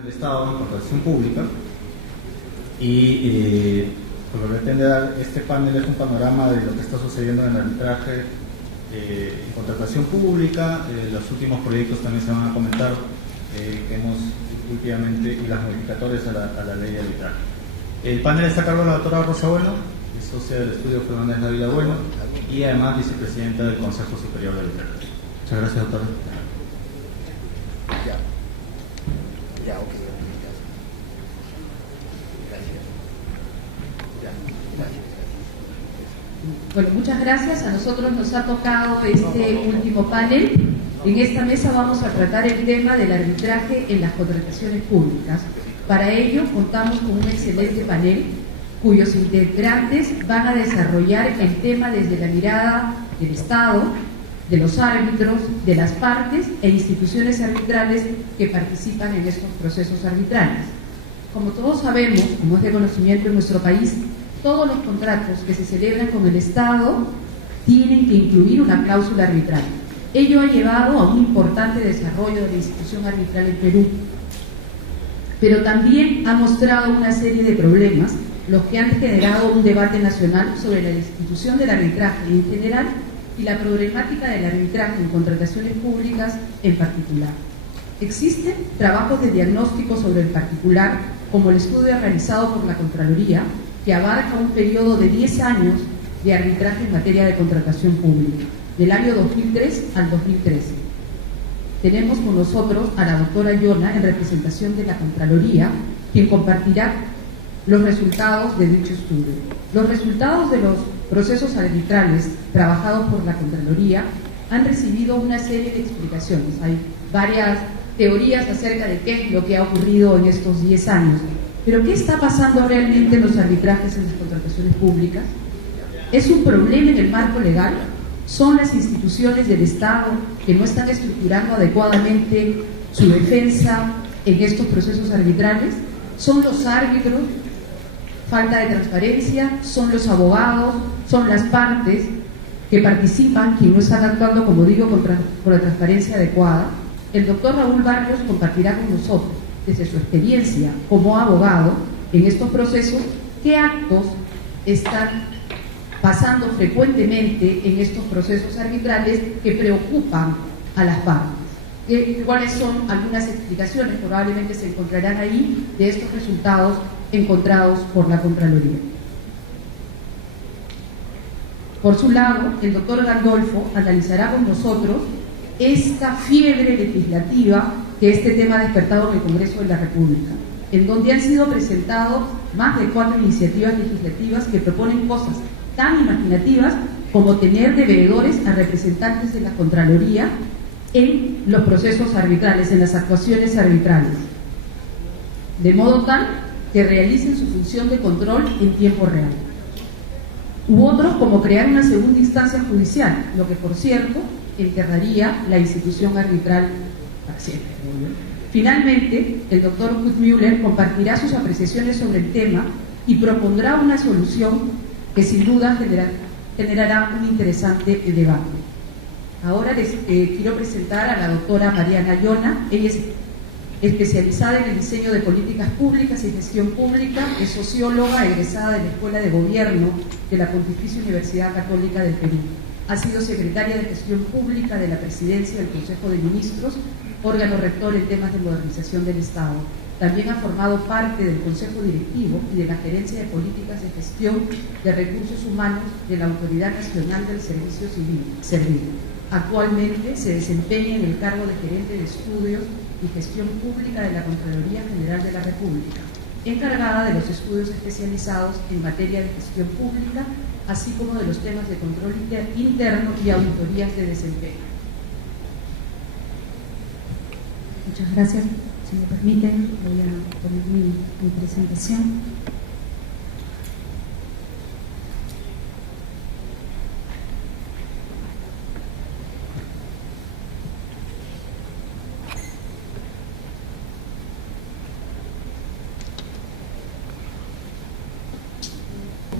del Estado en contratación pública y lo que pretende dar este panel es un panorama de lo que está sucediendo en el arbitraje en contratación pública. Los últimos proyectos también se van a comentar que hemos últimamente y las modificatorias a la ley de arbitraje. El panel está a cargo de la doctora Rosa Bueno, es socia del estudio Fernández Dávila Bueno y además vicepresidenta del Consejo Superior de Arbitraje. Muchas gracias, doctora. Bueno, muchas gracias. A nosotros nos ha tocado este último panel. En esta mesa vamos a tratar el tema del arbitraje en las contrataciones públicas. Para ello contamos con un excelente panel cuyos integrantes van a desarrollar el tema desde la mirada del Estado, de los árbitros, de las partes e instituciones arbitrales que participan en estos procesos arbitrales. Como todos sabemos, como es de conocimiento en nuestro país, todos los contratos que se celebran con el Estado tienen que incluir una cláusula arbitral. Ello ha llevado a un importante desarrollo de la institución arbitral en Perú, pero también ha mostrado una serie de problemas, los que han generado un debate nacional sobre la institución del arbitraje en general y la problemática del arbitraje en contrataciones públicas en particular. Existen trabajos de diagnóstico sobre el particular, como el estudio realizado por la Contraloría, que abarca un periodo de 10 años de arbitraje en materia de contratación pública, del año 2003 al 2013. Tenemos con nosotros a la doctora Yona, en representación de la Contraloría, quien compartirá los resultados de dicho estudio. Los resultados de los procesos arbitrales trabajados por la Contraloría han recibido una serie de explicaciones. Hay varias teorías acerca de qué es lo que ha ocurrido en estos 10 años. Pero ¿qué está pasando realmente en los arbitrajes en las contrataciones públicas? ¿Es un problema en el marco legal? ¿Son las instituciones del Estado que no están estructurando adecuadamente su defensa en estos procesos arbitrales? ¿Son los árbitros? ¿Falta de transparencia? ¿Son los abogados? ¿Son las partes que participan, quienes no están actuando, como digo, con la transparencia adecuada? El doctor Raúl Barrios compartirá con nosotros, desde su experiencia como abogado en estos procesos, qué actos están pasando frecuentemente en estos procesos arbitrales que preocupan a las partes. ¿Cuáles son algunas explicaciones? Probablemente se encontrarán ahí de estos resultados encontrados por la Contraloría. Por su lado, el doctor Gandolfo analizará con nosotros esta fiebre legislativa que este tema ha despertado en el Congreso de la República, en donde han sido presentados más de 4 iniciativas legislativas que proponen cosas tan imaginativas como tener de veedores a representantes de la Contraloría en los procesos arbitrales, en las actuaciones arbitrales, de modo tal que realicen su función de control en tiempo real. U otros como crear una segunda instancia judicial, lo que por cierto enterraría la institución arbitral para siempre. Finalmente, el doctor Kurt Müller compartirá sus apreciaciones sobre el tema y propondrá una solución que sin duda generará un interesante debate. Ahora les quiero presentar a la doctora Mariana Yona. Ella es especializada en el diseño de políticas públicas y gestión pública, es socióloga egresada de la Escuela de Gobierno de la Pontificia Universidad Católica del Perú. Ha sido secretaria de Gestión Pública de la Presidencia del Consejo de Ministros, órgano rector en temas de modernización del Estado. También ha formado parte del Consejo Directivo y de la Gerencia de Políticas de Gestión de Recursos Humanos de la Autoridad Nacional del Servicio Civil, SERVIL. Actualmente se desempeña en el cargo de Gerente de Estudios y Gestión Pública de la Contraloría General de la República, encargada de los estudios especializados en materia de gestión pública, así como de los temas de control interno y auditorías de desempeño. Muchas gracias. Si me permiten, voy a poner mi presentación.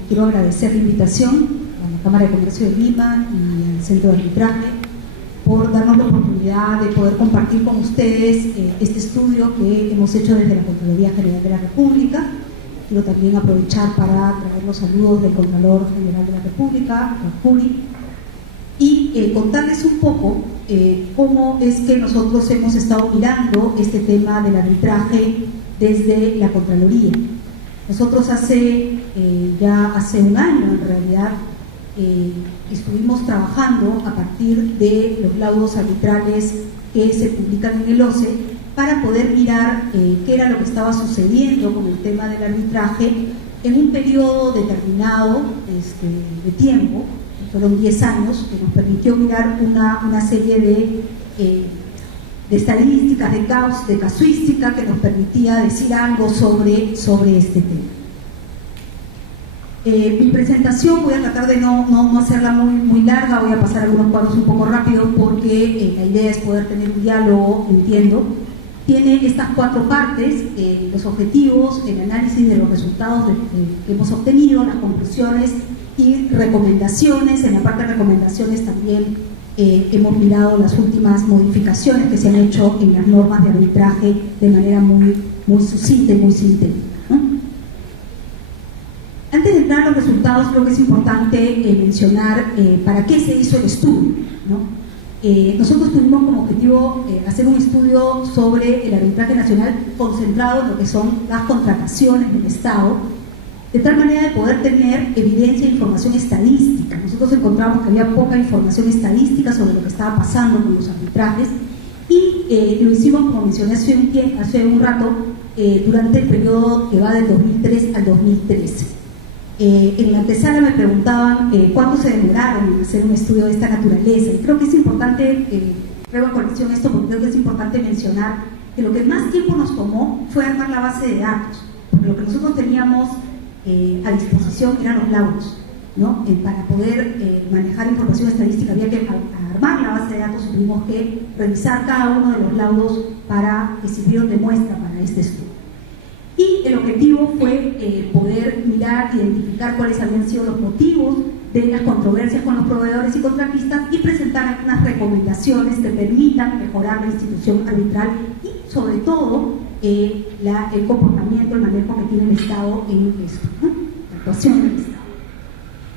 Quiero agradecer la invitación a la Cámara de Comercio de Lima y al Centro de Arbitraje por darnos la oportunidad oportunidad de poder compartir con ustedes este estudio que hemos hecho desde la Contraloría General de la República. Quiero también aprovechar para traer los saludos del Contralor General de la República, Curi, y contarles un poco cómo es que nosotros hemos estado mirando este tema del arbitraje desde la Contraloría. Nosotros ya hace un año, en realidad, estuvimos trabajando a partir de los laudos arbitrales que se publican en el OCE para poder mirar qué era lo que estaba sucediendo con el tema del arbitraje en un periodo determinado de tiempo. Fueron 10 años, que nos permitió mirar una serie de estadísticas, de casuística que nos permitía decir algo sobre este tema. Mi presentación voy a tratar de no hacerla muy larga, voy a pasar algunos cuadros un poco rápidos porque la idea es poder tener un diálogo, entiendo. Tiene estas 4 partes: los objetivos, el análisis de los resultados que hemos obtenido, las conclusiones y recomendaciones. En la parte de recomendaciones también hemos mirado las últimas modificaciones que se han hecho en las normas de arbitraje de manera muy sucinta y muy sintética, ¿no? Antes de entrar a los resultados, creo que es importante mencionar para qué se hizo el estudio, ¿no? Nosotros tuvimos como objetivo hacer un estudio sobre el arbitraje nacional concentrado en lo que son las contrataciones del Estado, de tal manera de poder tener evidencia e información estadística. Nosotros encontramos que había poca información estadística sobre lo que estaba pasando con los arbitrajes y lo hicimos, como mencioné hace un rato, durante el periodo que va del 2003 al 2013. En la antesala me preguntaban cuánto se demoraron en hacer un estudio de esta naturaleza, y creo que es importante, traigo a colección esto porque creo que es importante mencionar que lo que más tiempo nos tomó fue armar la base de datos, porque lo que nosotros teníamos a disposición eran los laudos, ¿no? Para poder manejar información estadística había que armar la base de datos y tuvimos que revisar cada uno de los laudos que sirvieron de muestra para este estudio. Y el objetivo fue poder mirar, identificar cuáles habían sido los motivos de las controversias con los proveedores y contratistas y presentar algunas recomendaciones que permitan mejorar la institución arbitral y, sobre todo, el comportamiento, el manejo que tiene el Estado en esto, ¿no? La actuación del Estado.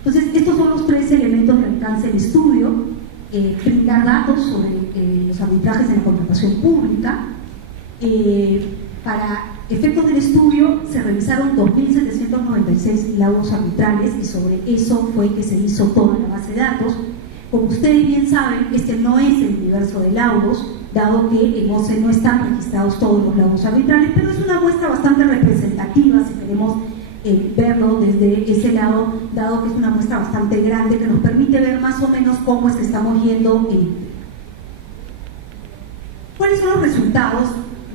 Entonces, estos son los 3 elementos de alcance del estudio: brindar datos sobre los arbitrajes en la contratación pública. Para efectos del estudio se revisaron 2.796 laudos arbitrales y sobre eso fue que se hizo toda la base de datos. Como ustedes bien saben, este no es el universo de laudos, dado que en OCE no están registrados todos los laudos arbitrales, pero es una muestra bastante representativa si queremos verlo desde ese lado, dado que es una muestra bastante grande que nos permite ver más o menos cómo es que estamos yendo. ¿Cuáles son los resultados?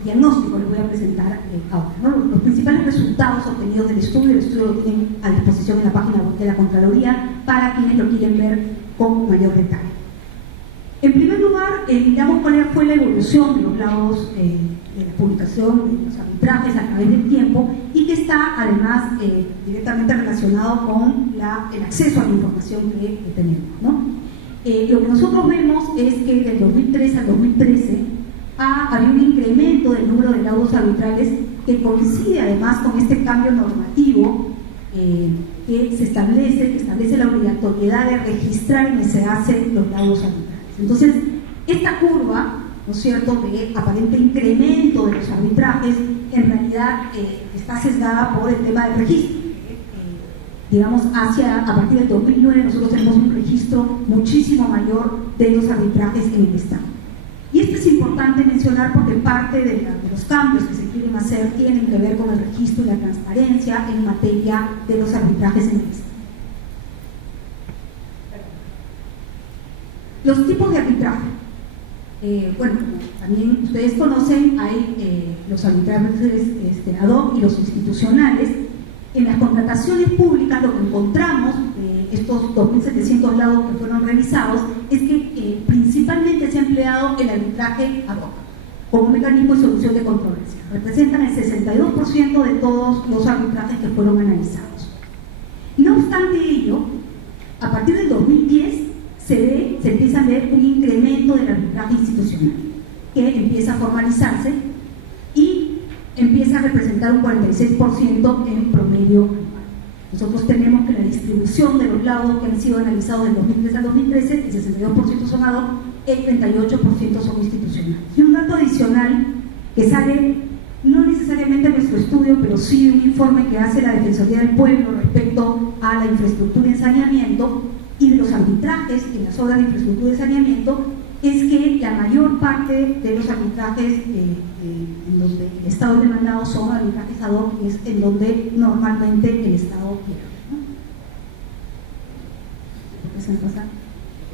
Diagnóstico les voy a presentar ahora, ¿no? Los principales resultados obtenidos del estudio. El estudio lo tienen a disposición en la página web de la Contraloría para quienes lo quieren ver con mayor detalle. En primer lugar, miramos cuál fue la evolución de los laudos de la publicación de los arbitrajes a través del tiempo y que está además directamente relacionado con el acceso a la información que tenemos, ¿no? Lo que nosotros vemos es que del 2003 al 2013 había un incremento del número de laudos arbitrales que coincide además con este cambio normativo que establece la obligatoriedad de registrar en SEACE los laudos arbitrales. Entonces, esta curva, ¿no es cierto?, de aparente incremento de los arbitrajes, en realidad está sesgada por el tema del registro. Digamos, a partir del 2009 nosotros tenemos un registro muchísimo mayor de los arbitrajes en el Estado. Y esto es importante mencionar porque parte de los cambios que se quieren hacer tienen que ver con el registro y la transparencia en materia de los arbitrajes en el Estado. Los tipos de arbitraje. Bueno, también ustedes conocen, hay los arbitrajes ad hoc y los institucionales. En las contrataciones públicas lo que encontramos de estos 2.700 laudos que fueron revisados es que principalmente se ha empleado el arbitraje ad hoc como mecanismo de solución de controversias. Representan el 62% de todos los arbitrajes que fueron analizados. No obstante ello, a partir del 2010 se empieza a ver un incremento del arbitraje parte institucional, que empieza a formalizarse y empieza a representar un 46% en promedio anual. Nosotros tenemos que la distribución de los laudos que han sido analizados del 2003 al 2013, el 62% son ad hoc, el 38% son institucionales. Y un dato adicional que sale no necesariamente en nuestro estudio, pero sí un informe que hace la Defensoría del Pueblo respecto a la infraestructura y saneamiento y de los arbitrajes en las obras de infraestructura y saneamiento, es que la mayor parte de los arbitrajes en donde el Estado es demandado son arbitrajes ad hoc, es en donde normalmente el Estado quiere, ¿no?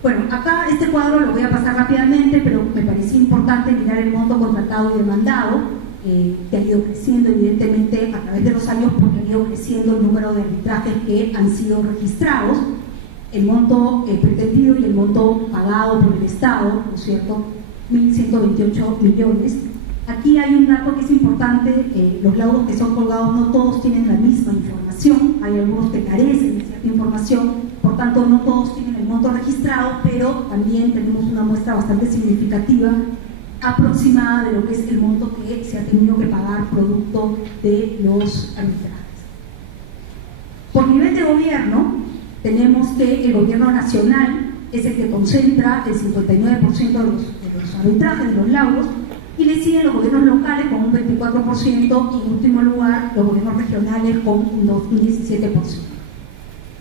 Bueno, acá este cuadro lo voy a pasar rápidamente, pero me pareció importante mirar el monto contratado y demandado, que ha ido creciendo evidentemente a través de los años porque ha ido creciendo el número de arbitrajes que han sido registrados, el monto pretendido y el monto pagado por el Estado, ¿no es cierto?, 1.128 millones. Aquí hay un dato que es importante, los laudos que son colgados no todos tienen la misma información, hay algunos que carecen de cierta información, por tanto no todos tienen el monto registrado, pero también tenemos una muestra bastante significativa aproximada de lo que es el monto que se ha tenido que pagar producto de los arbitrajes. Por nivel de gobierno, tenemos que el gobierno nacional es el que concentra el 59% de los arbitrajes, de los laudos, y le siguen los gobiernos locales con un 24% y en último lugar los gobiernos regionales con un 17%.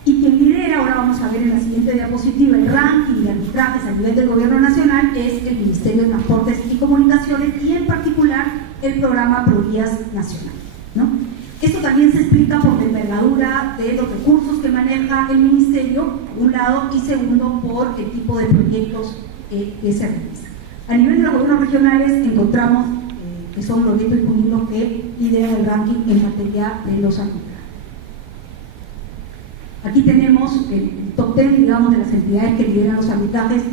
Y quien lidera, ahora vamos a ver en la siguiente diapositiva, el ranking de arbitrajes a nivel del gobierno nacional es el Ministerio de Transportes y Comunicaciones y en particular el programa Provías Nacional, ¿no? Esto también se explica por la envergadura de los recursos que maneja el Ministerio, por un lado, y segundo, por el tipo de proyectos que se realizan. A nivel de los gobiernos regionales encontramos que son los Loreto y Junín los que lideran el ranking en materia de los arbitrajes. Aquí tenemos el top 10, digamos, de las entidades que lideran los arbitrajes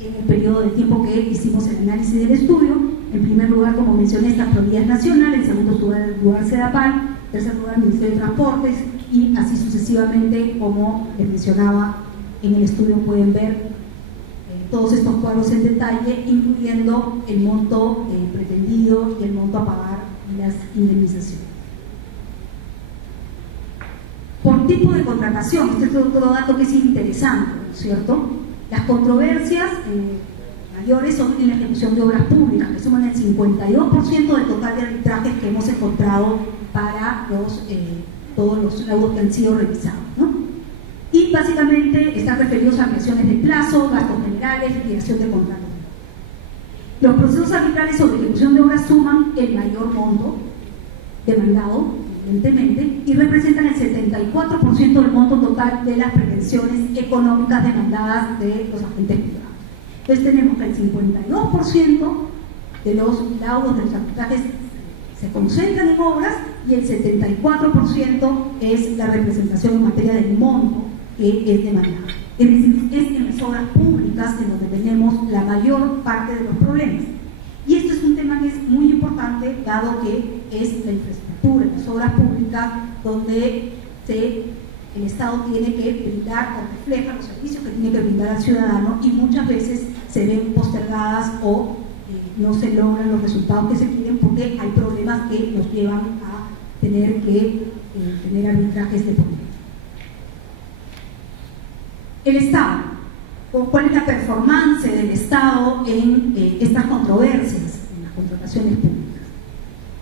en el periodo de tiempo que hicimos el análisis del estudio. En primer lugar, como mencioné, está Provías Nacional, en segundo lugar Sedapal, en tercer lugar el Ministerio de Transportes y así sucesivamente, como les mencionaba en el estudio pueden ver todos estos cuadros en detalle, incluyendo el monto pretendido y el monto a pagar y las indemnizaciones. Por tipo de contratación, este es otro dato que es interesante, ¿no es cierto? Las controversias mayores son en la ejecución de obras públicas, que suman el 52% del total de arbitrajes que hemos encontrado para todos los laudos que han sido revisados, ¿no? Y básicamente están referidos a ampliaciones de plazo, gastos generales, liquidación de contratos. Los procesos arbitrales sobre ejecución de obras suman el mayor monto demandado, evidentemente, y representan el 74% del monto total de las pretensiones económicas demandadas de los agentes privados. Entonces tenemos que el 52% de los laudos de los arbitrajes se concentran en obras y el 74% es la representación en materia del monto que es demandado. Es decir, es en las obras públicas en donde tenemos la mayor parte de los problemas. Y esto es un tema que es muy importante, dado que es la infraestructura, las obras públicas, donde el Estado tiene que brindar o refleja los servicios que tiene que brindar al ciudadano y muchas veces se ven postergadas o no se logran los resultados que se quieren porque hay problemas que nos llevan a tener que tener arbitrajes de por medio. El Estado, ¿cuál es la performance del Estado en estas controversias, en las contrataciones públicas?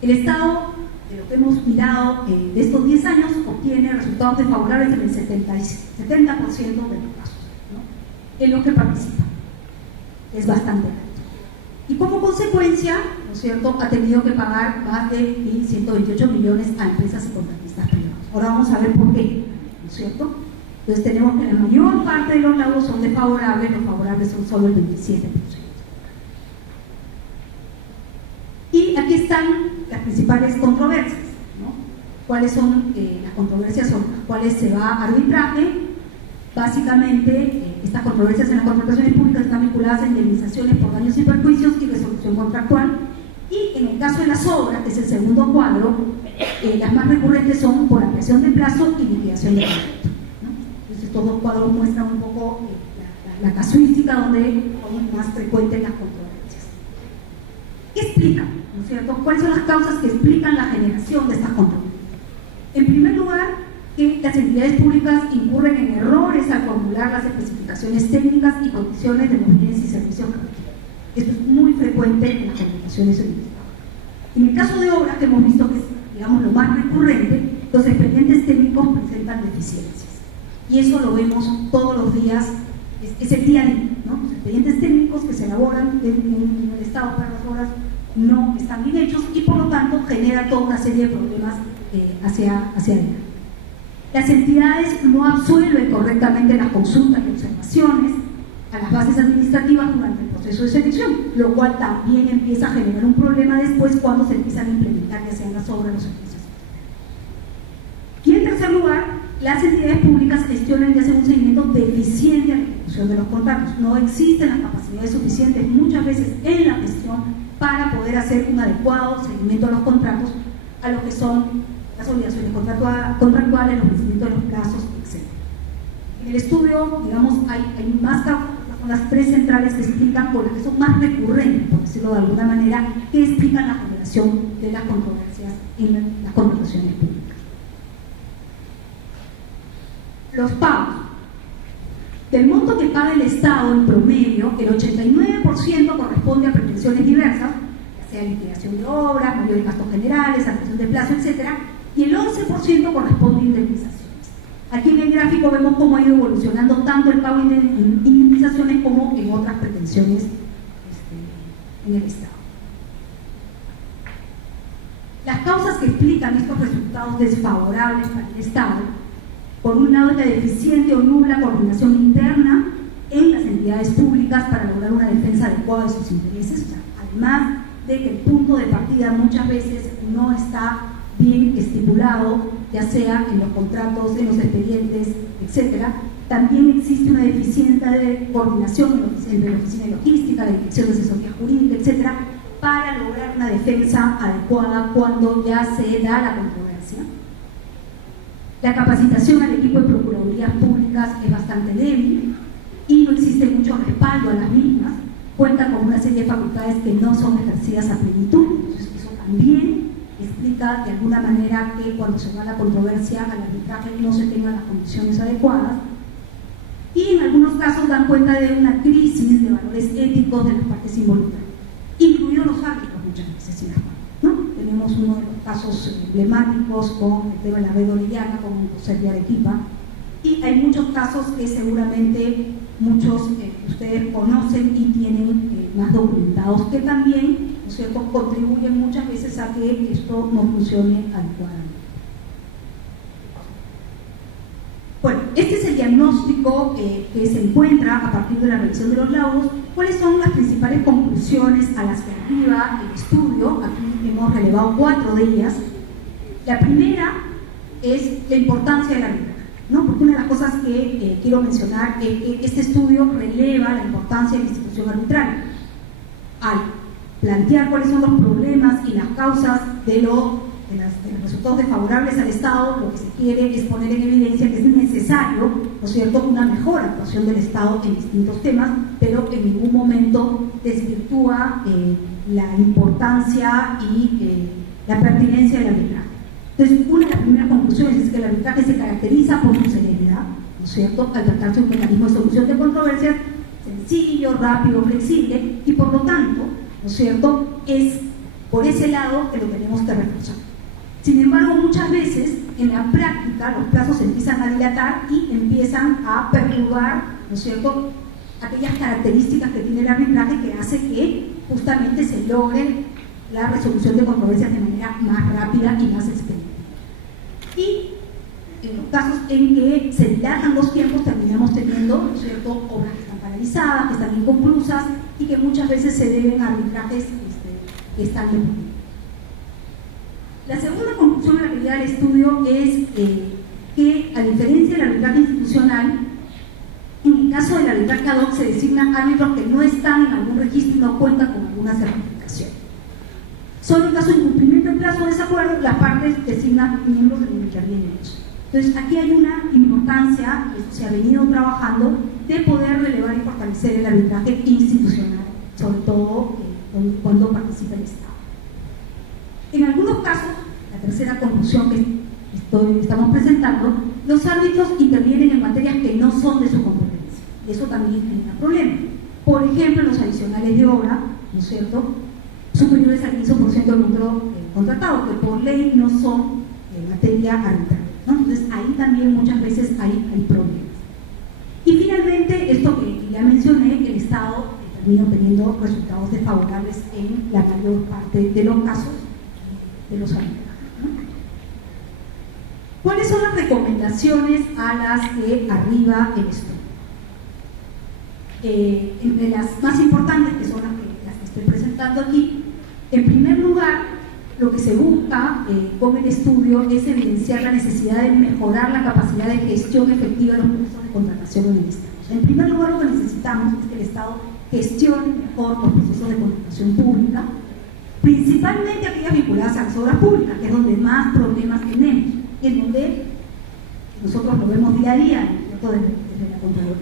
El Estado, de lo que hemos mirado de estos 10 años, obtiene resultados desfavorables en el 70% de los casos, ¿no?, en los que participa. Es bastante alto. Y como consecuencia, ¿no es cierto?, ha tenido que pagar más de 1.128 millones a empresas y contratistas privados. Ahora vamos a ver por qué, ¿no es cierto? Entonces tenemos que la mayor parte de los laudos son desfavorables, los favorables son solo el 27%. Y aquí están las principales controversias, ¿no? ¿Cuáles son las controversias sobre las cuales se va a arbitraje? Básicamente, estas controversias en las contrataciones públicas están vinculadas a indemnizaciones por daños y perjuicios y resolución contractual. Y en el caso de las obras, que es el segundo cuadro, las más recurrentes son por ampliación de plazo y liquidación de contrato. Estos dos cuadros muestran un poco la casuística donde son más frecuentes las controversias. ¿Qué explican? ¿No es cierto? ¿Cuáles son las causas que explican la generación de estas controversias? En primer lugar, que las entidades públicas incurren en errores al formular las especificaciones técnicas y condiciones de los bienes y servicios. Esto es muy frecuente en las contrataciones en el Estado. En el caso de obras que hemos visto que es, digamos, lo más recurrente, los expedientes técnicos presentan deficiencias. Y eso lo vemos todos los días, es el día a día, ¿no? Los expedientes técnicos que se elaboran en el Estado para las obras no están bien hechos y por lo tanto genera toda una serie de problemas hacia adelante. Las entidades no absuelven correctamente las consultas y observaciones a las bases administrativas durante el proceso de selección, lo cual también empieza a generar un problema después cuando se empiezan a implementar ya sean las obras o los servicios. Y en tercer lugar, las entidades públicas gestionan y hacen un seguimiento deficiente a la ejecución de los contratos. No existen las capacidades suficientes muchas veces en la gestión para poder hacer un adecuado seguimiento a los contratos, a lo que son las obligaciones contractuales, los vencimientos de los plazos, etc. En el estudio, digamos, hay más causas, son las tres centrales que explican, o las que son más recurrentes, por decirlo de alguna manera, que explican la generación de las controversias en las contrataciones públicas. Los pagos. Del monto que paga el Estado en promedio, el 89% corresponde a pretensiones diversas, ya sea liquidación de obras, mayores gastos generales, ampliación de plazo, etc., y el 11% corresponde a indemnizaciones. Aquí en el gráfico vemos cómo ha ido evolucionando tanto el pago de indemnizaciones como en otras pretensiones en el Estado. Las causas que explican estos resultados desfavorables para el Estado, por un lado, es la deficiente o nula coordinación interna en las entidades públicas para lograr una defensa adecuada de sus intereses, o sea, además de que el punto de partida muchas veces no está bien estipulado, ya sea en los contratos, en los expedientes, etc. También existe una deficiencia de coordinación entre la Oficina de Logística, la Dirección de Asesoría Jurídica, etc., para lograr una defensa adecuada cuando ya se da la controversia. La capacitación al equipo de procuradurías públicas es bastante débil y no existe mucho respaldo a las mismas, cuentan con una serie de facultades que no son ejercidas a plenitud. Entonces eso también explica de alguna manera que cuando se va a la controversia al arbitraje no se tengan las condiciones adecuadas, y en algunos casos dan cuenta de una crisis de valores éticos de las partes involucradas, incluidos los árbitros muchas veces, sin embargo, ¿no? Tenemos uno de los casos emblemáticos con el tema de la red orellana, con José de Arequipa, y hay muchos casos que seguramente muchos ustedes conocen y tienen más documentados, que también, ¿no es cierto?, contribuyen muchas veces a que esto no funcione adecuadamente. Bueno, este es el diagnóstico que se encuentra a partir de la revisión de los laudos. ¿Cuáles son las principales conclusiones a las que arriba el estudio? Aquí hemos relevado 4 de ellas. La primera es la importancia del arbitraje, ¿no? Porque una de las cosas que quiero mencionar es que este estudio releva la importancia de la institución arbitral al plantear cuáles son los problemas y las causas de los resultados desfavorables al Estado. Lo que se quiere es poner en evidencia que es necesario, ¿no es cierto?, una mejor actuación del Estado en distintos temas, pero en ningún momento desvirtúa la importancia y la pertinencia del arbitraje. Entonces, una de las primeras conclusiones es que el arbitraje se caracteriza por su celeridad, ¿no es cierto?, al tratarse un mecanismo de solución de controversias sencillo, rápido, flexible, y por lo tanto, ¿no es cierto?, es por ese lado que lo tenemos que reforzar. Sin embargo, muchas veces en la práctica los plazos se empiezan a dilatar y empiezan a perturbar, ¿no es cierto?, aquellas características que tiene el arbitraje que hace que justamente se logre la resolución de controversias de manera más rápida y más expedita. Y en los casos en que se dilatan los tiempos terminamos teniendo, ¿no es cierto?, obras que están paralizadas, que están inconclusas y que muchas veces se deben a arbitrajes que están en pie. La segunda conclusión de la actividad del estudio es que, a diferencia del arbitraje institucional, en el caso del arbitraje ad hoc se designan árbitros que no están en algún registro y no cuentan con alguna certificación. Solo en caso de incumplimiento de plazo o desacuerdo, las partes designan miembros del interviniente. Entonces, aquí hay una importancia, que se ha venido trabajando, de poder relevar y fortalecer el arbitraje institucional, sobre todo cuando participa el Estado. En algunos casos, la tercera conclusión que estamos presentando, los árbitros intervienen en materias que no son de su competencia. Y eso también genera problemas. Por ejemplo, los adicionales de obra, ¿no es cierto?, superiores al 15% del número contratado, que por ley no son materia arbitral, ¿no? Entonces, ahí también muchas veces hay problemas. Y finalmente, esto que ya mencioné, el Estado termina obteniendo resultados desfavorables en la mayor parte de los casos de los arbitrajes, ¿no? ¿Cuáles son las recomendaciones a las que arriba el estudio? Entre las más importantes, que son las que estoy presentando aquí, en primer lugar, lo que se busca con el estudio es evidenciar la necesidad de mejorar la capacidad de gestión efectiva de los procesos de contratación en el Estado. En primer lugar, lo que necesitamos es que el Estado gestione mejor los procesos de contratación pública, principalmente aquellas vinculadas a las obras públicas, que es donde más problemas tenemos, en donde nosotros lo vemos día a día, desde la Contraloría,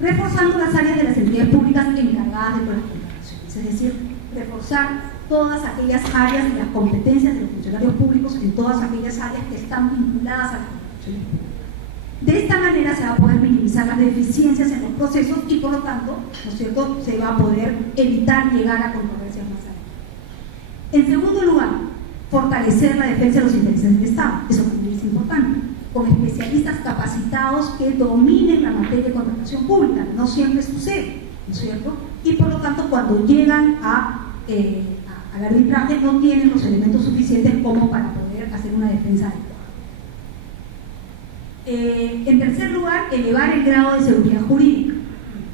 reforzando las áreas de las entidades públicas encargadas de las contrataciones, es decir, reforzar todas aquellas áreas de las competencias de los funcionarios públicos en todas aquellas áreas que están vinculadas a las contrataciones públicas. De esta manera se va a poder minimizar las deficiencias en los procesos y, por lo tanto, ¿no es cierto?, se va a poder evitar llegar a controversias más adelante. En segundo lugar, fortalecer la defensa de los intereses del Estado. Eso también es importante, con especialistas capacitados que dominen la materia de contratación pública. No siempre sucede, ¿no es cierto? Y por lo tanto, cuando llegan al arbitraje, no tienen los elementos suficientes como para poder hacer una defensa adecuada. En tercer lugar, elevar el grado de seguridad jurídica.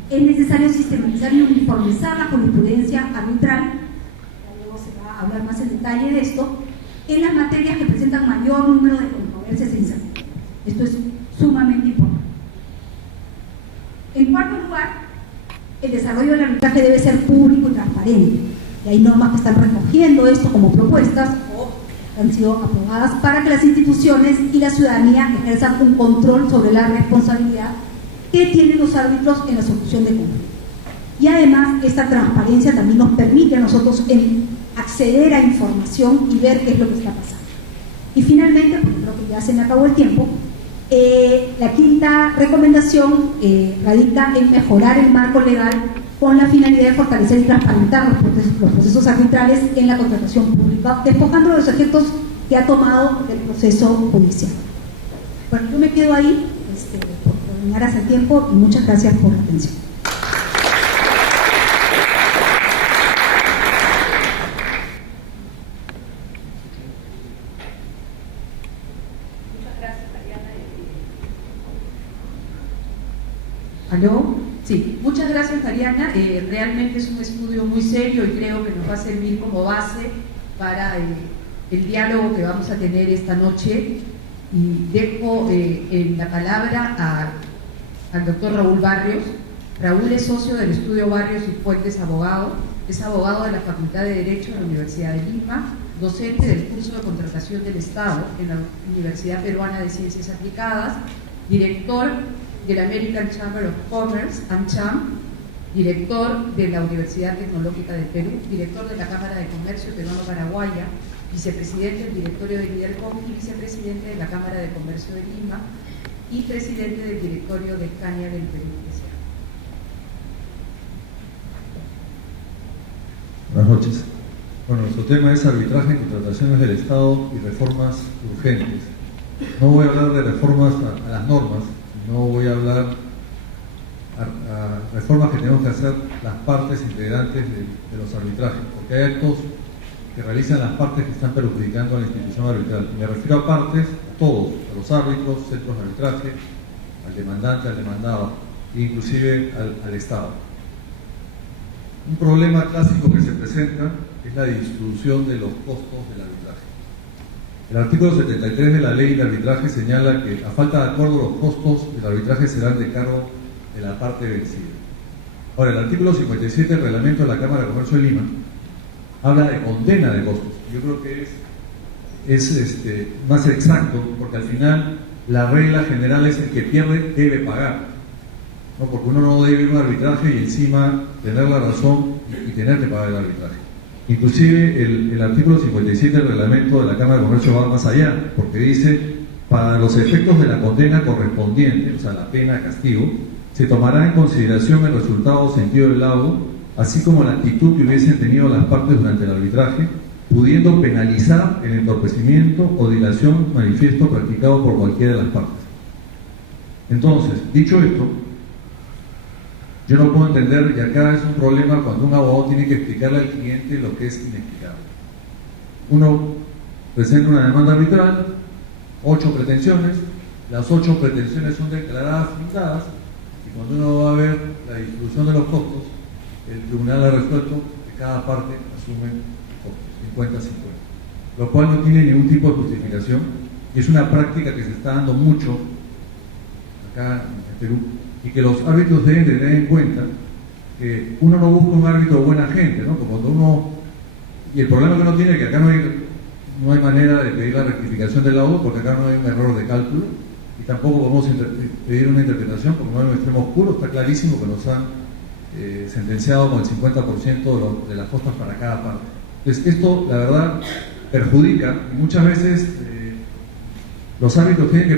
Es necesario sistematizar y uniformizar la jurisprudencia arbitral, luego se va a hablar más en detalle de esto, en las materias que presentan mayor número de controversias e incertidumbres. Esto es sumamente importante. En cuarto lugar, el desarrollo del arbitraje debe ser público y transparente. Y hay normas que están recogiendo esto como propuestas o han sido aprobadas para que las instituciones y la ciudadanía ejerzan un control sobre la responsabilidad que tienen los árbitros en la solución de conflictos. Y además, esta transparencia también nos permite a nosotros acceder a información y ver qué es lo que está pasando. Y finalmente, porque creo que ya se me acabó el tiempo, la quinta recomendación radica en mejorar el marco legal con la finalidad de fortalecer y transparentar los procesos arbitrales en la contratación pública, despojando de los efectos que ha tomado el proceso judicial. Bueno, yo me quedo ahí por terminar hace tiempo y muchas gracias por la atención. ¿Aló? Sí, muchas gracias, Mariana. Realmente es un estudio muy serio y creo que nos va a servir como base para el diálogo que vamos a tener esta noche. Y dejo en la palabra al doctor Raúl Barrios. Raúl es socio del estudio Barrios y Fuentes Abogado, es abogado de la Facultad de Derecho de la Universidad de Lima, docente del curso de contratación del Estado en la Universidad Peruana de Ciencias Aplicadas, director de la American Chamber of Commerce, AmCham, director de la Universidad Tecnológica del Perú, director de la Cámara de Comercio Peruano-Paraguaya, vicepresidente del directorio de Lidercom y vicepresidente de la Cámara de Comercio de Lima y presidente del directorio de Caña del Perú. Buenas noches. Bueno, nuestro tema es arbitraje en contrataciones del Estado y reformas urgentes. No voy a hablar de reformas a las normas, no voy a hablar a reformas que tenemos que hacer las partes integrantes de los arbitrajes, porque hay actos que realizan las partes que están perjudicando a la institución arbitral. Me refiero a partes, a todos, a los árbitros, centros de arbitraje, al demandante, al demandado, e inclusive al Estado. Un problema clásico que se presenta es la distribución de los costos del arbitraje. El artículo 73 de la ley de arbitraje señala que, a falta de acuerdo, los costos del arbitraje serán de cargo de la parte vencida. Ahora, el artículo 57 del reglamento de la Cámara de Comercio de Lima habla de condena de costos. Yo creo que es más exacto, porque al final la regla general es el que pierde debe pagar, ¿no? Porque uno no debe ir a un arbitraje y encima tener la razón y tener que pagar el arbitraje. Inclusive el artículo 57 del reglamento de la Cámara de Comercio va más allá, porque dice: para los efectos de la condena correspondiente, o sea, la pena, castigo, se tomará en consideración el resultado o sentido del laudo, así como la actitud que hubiesen tenido las partes durante el arbitraje, pudiendo penalizar el entorpecimiento o dilación manifiesto practicado por cualquiera de las partes. Entonces, dicho esto, yo no puedo entender, y acá es un problema cuando un abogado tiene que explicarle al cliente lo que es inexplicable. Uno presenta una demanda arbitral, 8 pretensiones, las 8 pretensiones son declaradas fundadas, y cuando uno va a ver la distribución de los costos, el tribunal ha resuelto que cada parte asume costos, 50-50, lo cual no tiene ningún tipo de justificación, y es una práctica que se está dando mucho acá en Perú, y que los árbitros deben tener en cuenta que uno no busca un árbitro buena gente, ¿no? Como cuando uno, y el problema que uno tiene es que acá no hay manera de pedir la rectificación del laudo, porque acá no hay un error de cálculo, y tampoco podemos pedir una interpretación porque no hay un extremo oscuro. Está clarísimo que nos han sentenciado con el 50% de las costas para cada parte. Entonces esto, la verdad, perjudica, y muchas veces los árbitros tienen que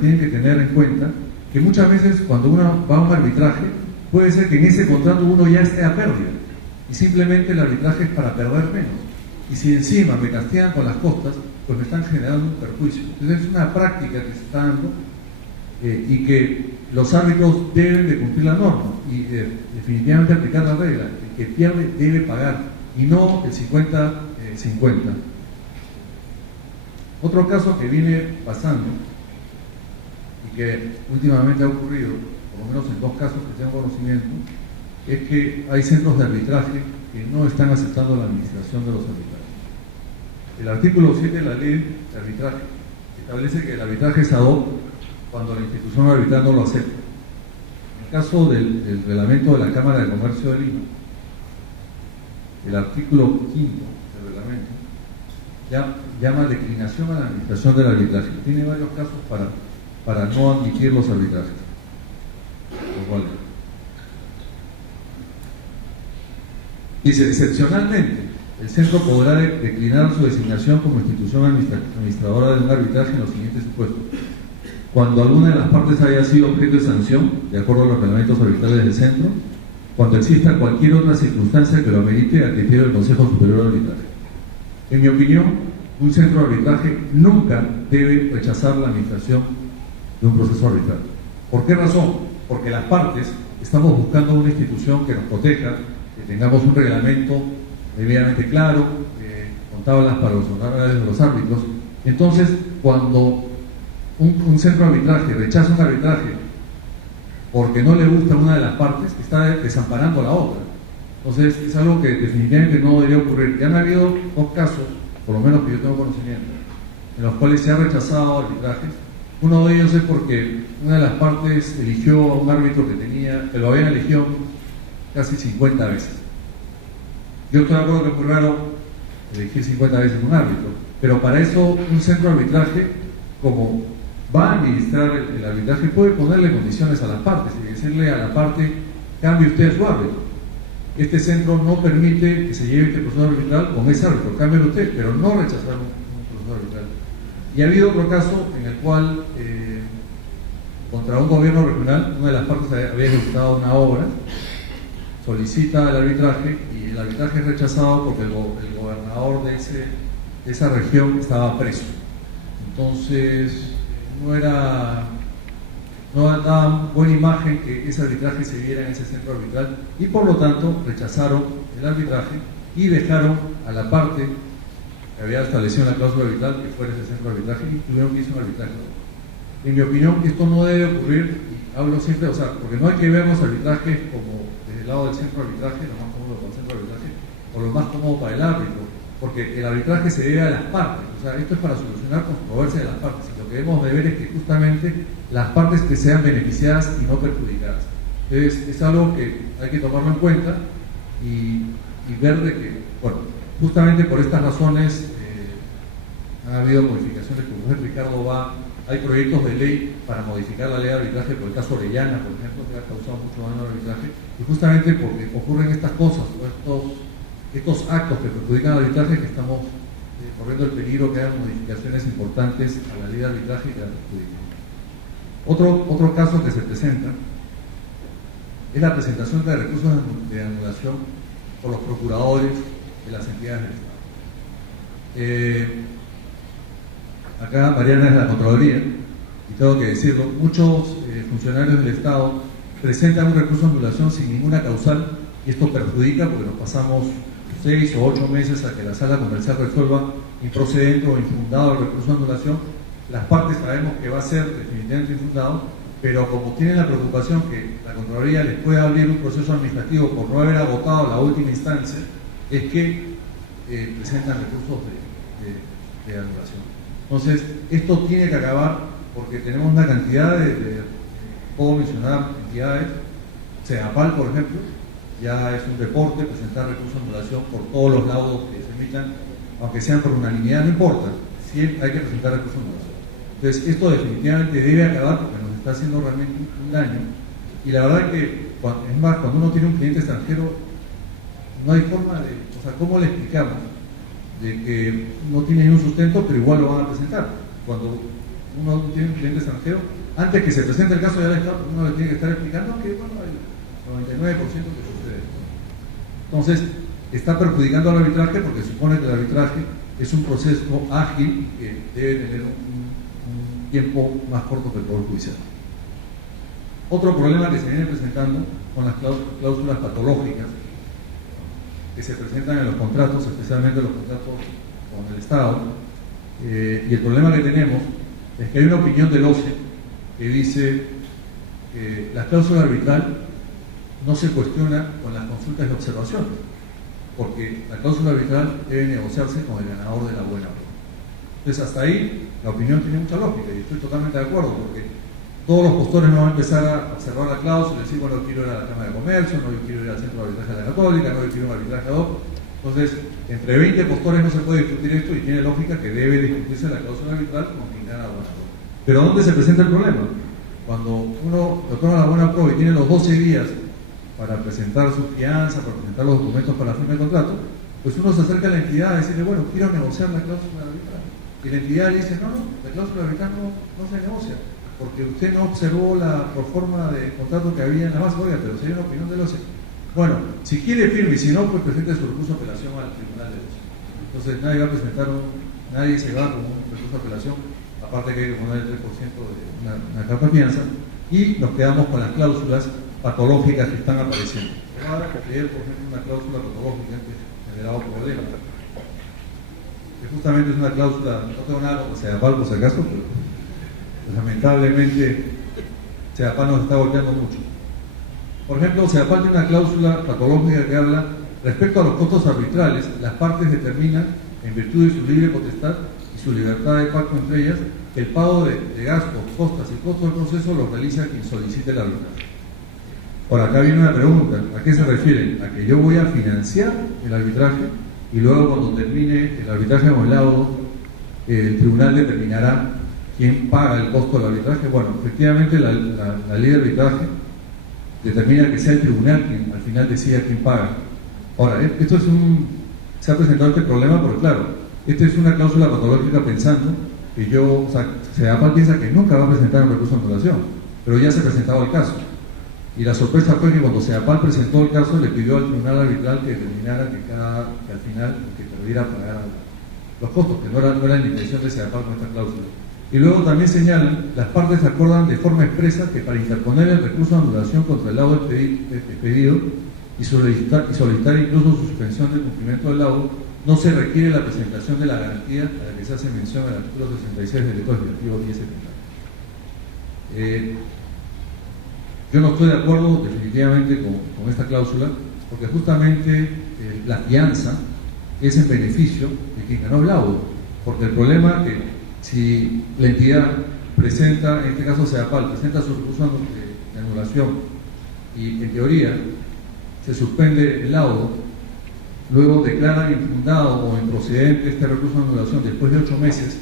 tienen que tener en cuenta que muchas veces cuando uno va a un arbitraje, puede ser que en ese contrato uno ya esté a pérdida, y simplemente el arbitraje es para perder menos. Y si encima me castigan con las costas, pues me están generando un perjuicio. Entonces es una práctica que se está dando, y que los árbitros deben de cumplir la norma y definitivamente aplicar la regla. El que pierde debe pagar, y no el 50-50. Otro caso que viene pasando, y que últimamente ha ocurrido, por lo menos en 2 casos que tengo conocimiento, es que hay centros de arbitraje que no están aceptando la administración de los arbitrajes. El artículo 7 de la ley de arbitraje establece que el arbitraje es ad hoc cuando la institución arbitral no lo acepta. En el caso del reglamento de la Cámara de Comercio de Lima, el artículo 5 del reglamento llama declinación a la administración del arbitraje. Tiene varios casos para no admitir los arbitrajes. Dice: excepcionalmente, el centro podrá declinar su designación como institución administradora de un arbitraje en los siguientes supuestos: cuando alguna de las partes haya sido objeto de sanción, de acuerdo a los reglamentos arbitrales del centro; cuando exista cualquier otra circunstancia que lo amerite a criterio del Consejo Superior de Arbitraje. En mi opinión, un centro de arbitraje nunca debe rechazar la administración de un proceso arbitral. ¿Por qué razón? Porque las partes estamos buscando una institución que nos proteja, que tengamos un reglamento debidamente claro, con tablas para los honorarios de los árbitros. Entonces, cuando un centro de arbitraje rechaza un arbitraje porque no le gusta una de las partes, está desamparando a la otra. Entonces, es algo que definitivamente no debería ocurrir. Ya han habido 2 casos, por lo menos que yo tengo conocimiento, en los cuales se ha rechazado arbitrajes. Uno de ellos es porque una de las partes eligió a un árbitro que lo habían elegido casi 50 veces. Yo estoy de acuerdo que es muy raro elegir 50 veces un árbitro, pero para eso un centro de arbitraje, como va a administrar el arbitraje, puede ponerle condiciones a las partes y decirle a la parte: cambie usted su árbitro. Este centro no permite que se lleve este proceso arbitral con ese árbitro, cámbielo usted, pero no rechazar un proceso arbitral. Y ha habido otro caso en el cual, contra un gobierno regional, una de las partes había ejecutado una obra, solicita el arbitraje y el arbitraje es rechazado porque el gobernador de esa región estaba preso. Entonces, no daba buena imagen que ese arbitraje se viera en ese centro arbitral, y por lo tanto rechazaron el arbitraje y dejaron a la parte que había establecido en la cláusula arbitral que fuera ese centro de arbitraje, y tuvieron que irse a un arbitraje. En mi opinión, esto no debe ocurrir, y hablo siempre, porque no hay que ver los arbitrajes como desde el lado del centro de arbitraje, lo más cómodo para el centro de arbitraje, o lo más cómodo para el árbitro, porque el arbitraje se debe a las partes. Esto es para solucionar controversias de las partes, y lo que debemos de ver es que justamente las partes que sean beneficiadas y no perjudicadas. Entonces, es algo que hay que tomarlo en cuenta y ver de que, bueno, justamente por estas razones han habido modificaciones, como Ricardo va hay proyectos de ley para modificar la ley de arbitraje, por el caso Orellana, por ejemplo, que ha causado mucho daño al arbitraje, y justamente porque ocurren estas cosas, estos actos que perjudican al arbitraje, que estamos corriendo el peligro que hagan modificaciones importantes a la ley de arbitraje y que la perjudiquen. Otro caso que se presenta es la presentación de recursos de anulación por los procuradores de las entidades del Estado. Acá Mariana es la Contraloría, y tengo que decirlo, muchos funcionarios del Estado presentan un recurso de anulación sin ninguna causal, y esto perjudica porque nos pasamos 6 o 8 meses a que la sala comercial resuelva improcedente o infundado el recurso de anulación. Las partes sabemos que va a ser definitivamente infundado, pero como tienen la preocupación que la Contraloría les pueda abrir un proceso administrativo por no haber agotado la última instancia, es que presentan recursos de anulación. Entonces, esto tiene que acabar porque tenemos una cantidad puedo mencionar entidades, CEDAPAL, por ejemplo, ya es un deporte presentar recursos de anulación por todos los laudos que se emitan, aunque sean por unanimidad, no importa, siempre hay que presentar recursos de anulación. Entonces, esto definitivamente debe acabar porque nos está haciendo realmente un daño, y la verdad que, es más, cuando uno tiene un cliente extranjero, no hay forma de, o sea, ¿cómo le explicamos de que no tiene ningún sustento, pero igual lo van a presentar? Cuando uno tiene un cliente extranjero, antes que se presente el caso, ya uno le tiene que estar explicando que, bueno, el 99% que sucede. Entonces, está perjudicando al arbitraje porque supone que el arbitraje es un proceso ágil que debe tener un tiempo más corto que el Poder Judicial. Otro problema que se viene presentando con las cláusulas patológicas que se presentan en los contratos, especialmente los contratos con el Estado, y el problema que tenemos es que hay una opinión del OCE que dice que la cláusula arbitral no se cuestiona con las consultas de observación, porque la cláusula arbitral debe negociarse con el ganador de la buena prueba. Entonces, hasta ahí la opinión tiene mucha lógica y estoy totalmente de acuerdo, porque todos los postores no van a empezar a observar la cláusula y decir, bueno, quiero ir a la Cámara de Comercio, no, yo quiero ir al Centro de Arbitraje de la Católica, no, yo quiero un arbitraje ad hoc. Entonces, entre 20 postores no se puede discutir esto y tiene lógica que debe discutirse la cláusula arbitral como quien gana la buena prueba. Pero ¿dónde se presenta el problema? Cuando uno toma la buena prueba y tiene los 12 días para presentar su fianza, para presentar los documentos para la firma del contrato, pues uno se acerca a la entidad a decirle, bueno, quiero negociar la cláusula arbitral. Y la entidad le dice, no, la cláusula arbitral no se negocia, porque usted no observó la proforma de contrato que había en la base. Oiga, pero sería una opinión del OCE. Bueno, si quiere firme y si no, pues presente su recurso de apelación al tribunal del OCE. Entonces nadie va a presentar nadie se va con un recurso de apelación, aparte que hay que poner el 3% de una carta de fianza, y nos quedamos con las cláusulas patológicas que están apareciendo. Ahora que leer, por ejemplo, una cláusula patológica que ha generado problemas, que justamente es una cláusula, no tengo nada contra CEDAPAL por si acaso, pero lamentablemente CEDAPAL nos está golpeando mucho. Por ejemplo, CEDAPAL tiene una cláusula patológica que habla respecto a los costos arbitrales. Las partes determinan, en virtud de su libre potestad y su libertad de pacto entre ellas, que el pago de gastos, costas y costos del proceso lo realiza quien solicite el arbitraje. Ahora, acá viene una pregunta, ¿a qué se refieren? ¿A que yo voy a financiar el arbitraje y luego cuando termine el arbitraje con el laudo, el tribunal determinará quién paga el costo del arbitraje? Bueno, efectivamente la ley de arbitraje determina que sea el tribunal quien al final decida quién paga. Ahora, esto se ha presentado este problema porque, claro, esta es una cláusula patológica pensando que CEDAPAL piensa que nunca va a presentar un recurso de anulación, pero ya se presentaba el caso. Y la sorpresa fue que cuando CEDAPAL presentó el caso, le pidió al tribunal arbitral que determinara que al final que perdiera pagar los costos, que no era la intención de CEDAPAL con esta cláusula. Y luego también señalan, las partes acuerdan de forma expresa que para interponer el recurso de anulación contra el laudo expedido y solicitar incluso su suspensión del cumplimiento del laudo, no se requiere la presentación de la garantía a la que se hace mención en el artículo 66 del decreto legislativo 1070. Yo no estoy de acuerdo definitivamente con esta cláusula, porque justamente la fianza es en beneficio de quien ganó el laudo, porque el problema es que si la entidad presenta, en este caso CEDAPAL, presenta su recurso de anulación y en teoría se suspende el laudo, luego declaran infundado o improcedente este recurso de anulación después de 8 meses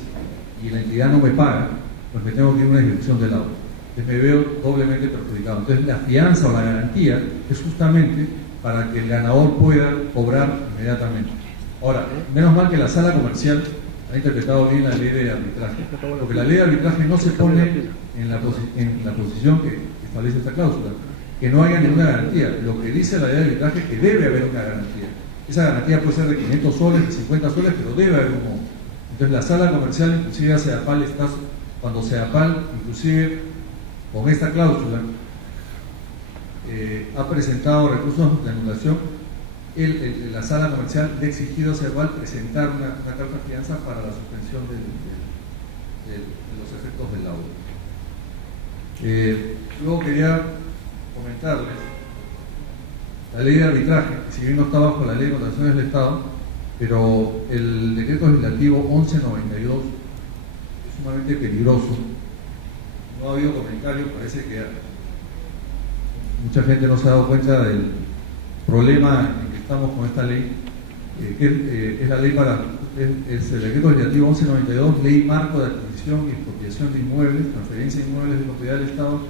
y la entidad no me paga, pues me tengo que ir a una ejecución del laudo. Entonces me veo doblemente perjudicado. Entonces la fianza o la garantía es justamente para que el ganador pueda cobrar inmediatamente. Ahora, menos mal que la sala comercial ha interpretado bien la ley de arbitraje, porque la ley de arbitraje no se pone en la posición que establece esta cláusula, que no haya ninguna garantía. Lo que dice la ley de arbitraje es que debe haber una garantía. Esa garantía puede ser de 500 soles, de 50 soles, pero debe haber un monto. Entonces la sala comercial, inclusive a CEDAPAL, cuando CEDAPAL, inclusive con esta cláusula, ha presentado recursos de anulación, la sala comercial le ha exigido a CEDAPAL presentar una carta de fianza para la suspensión de los efectos del laudo. Luego quería comentarles la ley de arbitraje, que si bien no está bajo la ley de contrataciones del Estado, pero el decreto legislativo 1192 es sumamente peligroso. No ha habido comentarios, parece que mucha gente no se ha dado cuenta del problema en que estamos con esta ley, que es la ley es el decreto legislativo 1192, ley marco de adquisición y expropiación de inmuebles, transferencia de inmuebles de propiedad del Estado,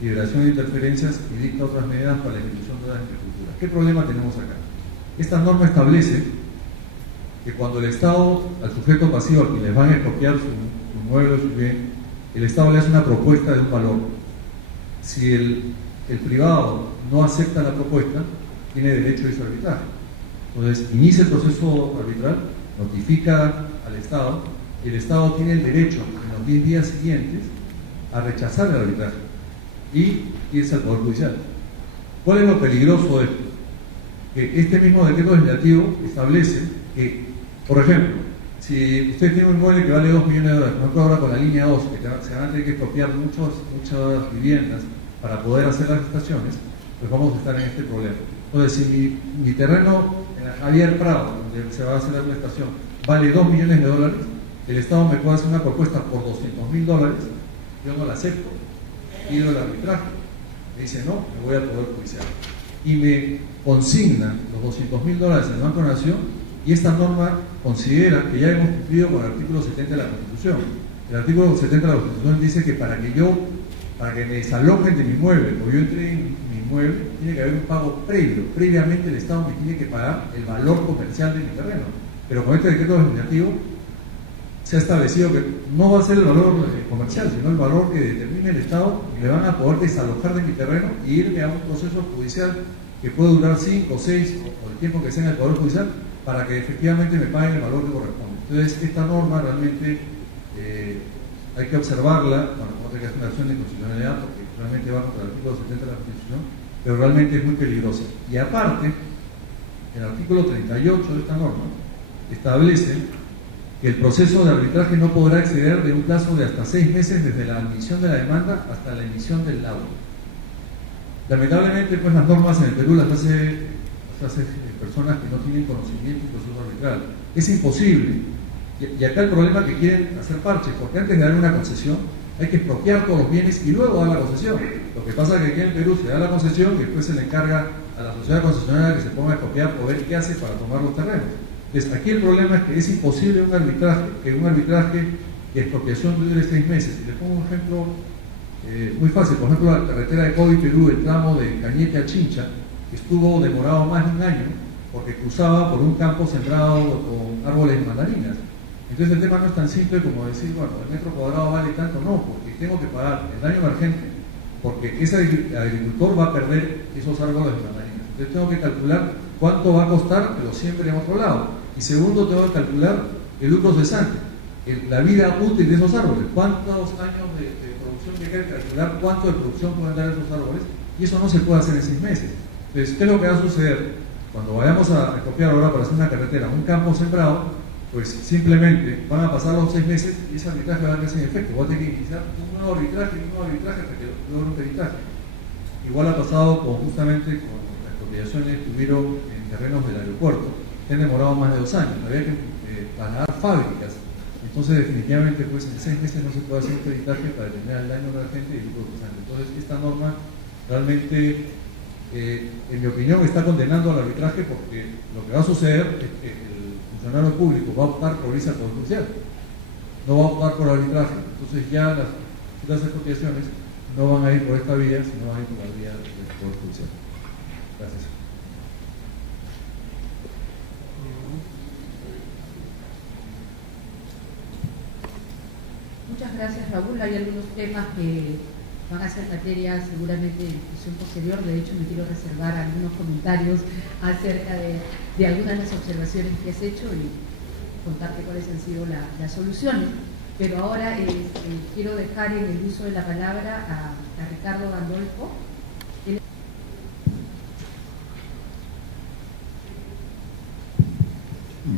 liberación de interferencias y dicta otras medidas para la ejecución de las infraestructuras. ¿Qué problema tenemos acá? Esta norma establece que cuando el Estado, al sujeto pasivo al que les van a expropiar su inmueble o su bien, el Estado le hace una propuesta de un valor. Si el privado no acepta la propuesta, tiene derecho a irse a arbitraje. Entonces, inicia el proceso arbitral, notifica al Estado, y el Estado tiene el derecho en los 10 días siguientes a rechazar el arbitraje y irse al Poder Judicial. ¿Cuál es lo peligroso de esto? Que este mismo decreto legislativo establece que, por ejemplo, si usted tiene un inmueble que vale 2 millones de dólares, por ejemplo ahora con la línea 2, que se van a tener que expropiar muchas viviendas para poder hacer las estaciones, pues vamos a estar en este problema. Entonces, si mi terreno en la Javier Prado, donde se va a hacer una estación, vale 2 millones de dólares, el Estado me puede hacer una propuesta por 200.000 dólares, yo no la acepto, pido el arbitraje, me dice no, me voy al Poder Judicial y me consignan los 200.000 dólares en el Banco de la Nación, y esta norma considera que ya hemos cumplido con el artículo 70 de la Constitución. El artículo 70 de la Constitución dice que para que me desalojen de mi inmueble o yo entre en mi inmueble, tiene que haber un pago previo. Previamente el Estado me tiene que pagar el valor comercial de mi terreno. Pero con este decreto legislativo se ha establecido que no va a ser el valor comercial, sino el valor que determine el Estado, y me van a poder desalojar de mi terreno e irme a un proceso judicial que puede durar 5, 6 o el tiempo que sea en el Poder Judicial, para que efectivamente me paguen el valor que corresponde. Entonces, esta norma realmente hay que observarla, bueno, no hay que hacer una acción de inconstitucionalidad porque realmente va contra el artículo 70 de la Constitución, pero realmente es muy peligrosa. Y aparte, el artículo 38 de esta norma establece que el proceso de arbitraje no podrá exceder de un plazo de hasta 6 meses desde la admisión de la demanda hasta la emisión del laudo. Lamentablemente, pues las normas en el Perú las hace personas que no tienen conocimiento del proceso arbitral. Es imposible. Y acá el problema es que quieren hacer parches, porque antes de dar una concesión hay que expropiar todos los bienes y luego dar la concesión. Lo que pasa es que aquí en Perú se da la concesión y después se le encarga a la sociedad concesionaria que se ponga a expropiar o ver qué hace para tomar los terrenos. Entonces, aquí el problema es que es imposible un arbitraje de expropiación dure 6 meses. Y les pongo un ejemplo muy fácil. Por ejemplo, la carretera de Cobi Perú, el tramo de Cañete a Chincha, estuvo demorado más de un año porque cruzaba por un campo sembrado con árboles de mandarinas. Entonces el tema no es tan simple como decir, bueno, el metro cuadrado vale tanto, no, porque tengo que pagar el daño emergente, porque ese agricultor va a perder esos árboles de mandarinas. Entonces tengo que calcular cuánto va a costar que lo siembre en otro lado. Y segundo, tengo que calcular el lucro cesante, la vida útil de esos árboles, cuántos años de producción hay que calcular, cuánto de producción pueden dar esos árboles, y eso no se puede hacer en 6 meses. Entonces, ¿qué es lo que va a suceder? Cuando vayamos a expropiar ahora para hacer una carretera, un campo sembrado, pues simplemente van a pasar los 6 meses y ese arbitraje va a quedar sin efecto. Voy a tener que iniciar un nuevo arbitraje hasta que logre un peritaje. Igual ha pasado justamente con las expropiaciones que hubieron en terrenos del aeropuerto, que han demorado más de 2 años. Había que trasladar fábricas. Entonces, definitivamente, pues en 6 meses no se puede hacer un peritaje para determinar el daño de la gente y el lucro cesante. Entonces, esta norma realmente, en mi opinión, está condenando al arbitraje, porque lo que va a suceder es que el funcionario público va a optar por irse al Poder Judicial, no va a optar por arbitraje. Entonces ya las expropiaciones no van a ir por esta vía, sino van a ir por la vía del Poder Judicial. Gracias. Muchas gracias, Raúl. Hay algunos temas que van a ser materia seguramente de discusión posterior. De hecho, me quiero reservar algunos comentarios acerca de algunas de las observaciones que has hecho y contarte cuáles han sido las soluciones. Pero ahora quiero dejar en el uso de la palabra a Ricardo Gandolfo.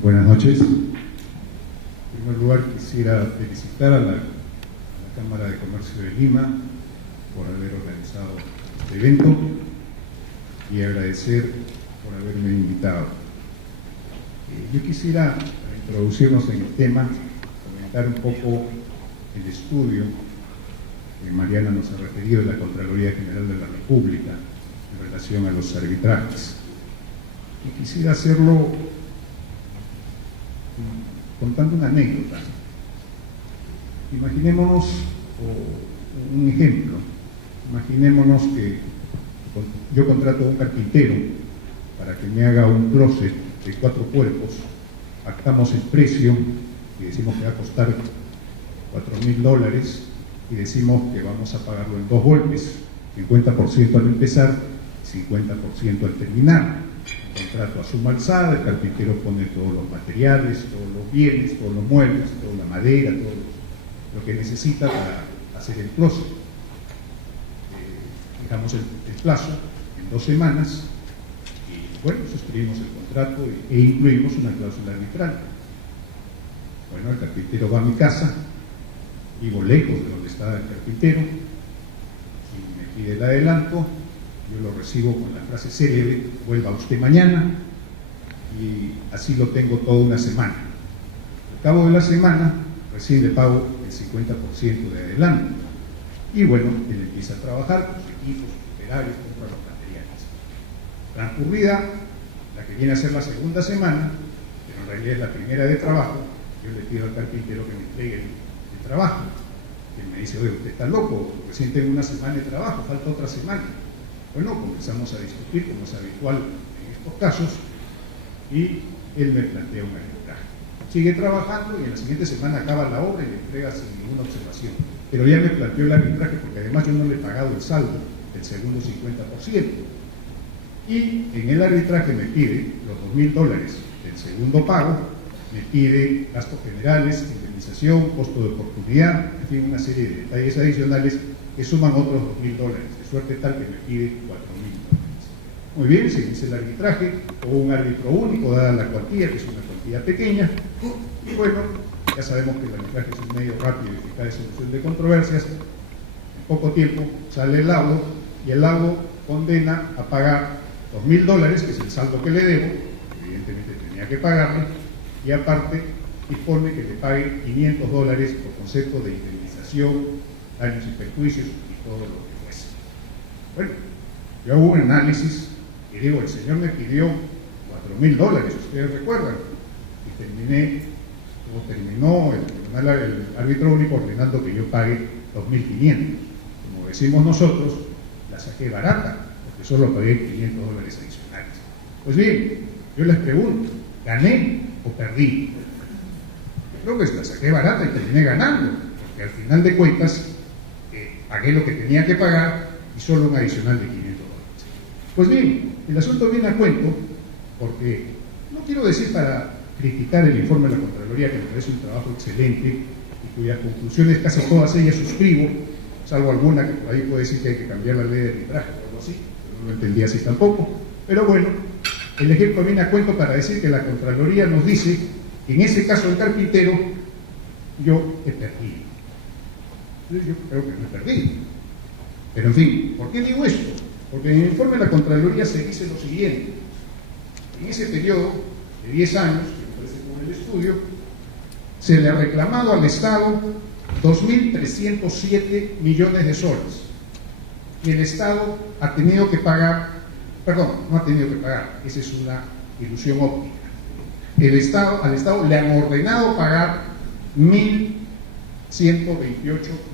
Buenas noches. En primer lugar, quisiera felicitar a la Cámara de Comercio de Lima por haber organizado este evento y agradecer por haberme invitado. Yo quisiera, para introducirnos en el tema, comentar un poco el estudio que Mariana nos ha referido de la Contraloría General de la República en relación a los arbitrajes. Y quisiera hacerlo contando una anécdota. Imaginémonos un ejemplo. Imaginémonos que yo contrato a un carpintero para que me haga un closet de 4 cuerpos, pactamos el precio y decimos que va a costar $4.000 y decimos que vamos a pagarlo en 2 golpes, 50% al empezar, 50% al terminar. El contrato asuma alzada, el carpintero pone todos los materiales, todos los bienes, todos los muebles, toda la madera, todo lo que necesita para hacer el closet. Dejamos el plazo en 2 semanas y bueno, suscribimos el contrato e incluimos una cláusula arbitral. Bueno, el carpintero va a mi casa, vivo lejos de donde está el carpintero y me pide el adelanto. Yo lo recibo con la frase célebre: vuelva usted mañana, y así lo tengo toda una semana. Al cabo de la semana recién le pago el 50% de adelanto y bueno, él empieza a trabajar con sus equipos, sus operarios, compra los materiales. Transcurrida la que viene a ser la segunda semana, pero en realidad es la primera de trabajo, yo le pido al carpintero que me entregue el trabajo. Él me dice: oye, usted está loco, recién tengo una semana de trabajo, falta otra semana. Bueno, comenzamos a discutir, como es habitual en estos casos, y él me plantea un arbitraje. Sigue trabajando y en la siguiente semana acaba la obra y le entrega sin ninguna observación. Pero ya me planteó el arbitraje porque además yo no le he pagado el saldo del segundo 50%. Y en el arbitraje me pide los $2.000 del segundo pago, me pide gastos generales, indemnización, costo de oportunidad, en fin, una serie de detalles adicionales que suman otros $2.000, de suerte tal que me pide $4.000. Muy bien, se inicia el arbitraje, o un árbitro único, dada la cuantía, que es una cuantía pequeña, y bueno, ya sabemos que el arbitraje es un medio rápido y eficaz de solución de controversias. En poco tiempo sale el laudo, y el laudo condena a pagar $2.000, que es el saldo que le debo, evidentemente tenía que pagarle, y aparte dispone que le pague $500 por concepto de indemnización, daños y perjuicios y todo lo que fuese. Bueno, yo hago un análisis y digo: el señor me pidió $4.000, ustedes recuerdan, y terminó el árbitro único ordenando que yo pague $2.500. Como decimos nosotros, la saqué barata, porque solo pagué $500 adicionales. Pues bien, yo les pregunto: ¿gané o perdí? Creo que la saqué barata y terminé ganando, porque al final de cuentas pagué lo que tenía que pagar y solo un adicional de $500. Pues bien, el asunto viene a cuento porque, no quiero decir para criticar el informe de la Contraloría, que me parece un trabajo excelente y cuyas conclusiones casi todas ellas suscribo, salvo alguna que por ahí puede decir que hay que cambiar la ley de arbitraje o algo así, pero no lo entendí así tampoco. Pero bueno, el ejemplo viene a cuento para decir que la Contraloría nos dice que en ese caso del carpintero yo he perdido. Yo creo que no he perdido. Pero en fin, ¿por qué digo esto? Porque en el informe de la Contraloría se dice lo siguiente: en ese periodo de 10 años, que me parece con el estudio, se le ha reclamado al Estado 2.307 millones de soles. Y el Estado ha tenido que pagar, perdón, no ha tenido que pagar, esa es una ilusión óptica. Al Estado le han ordenado pagar 1.128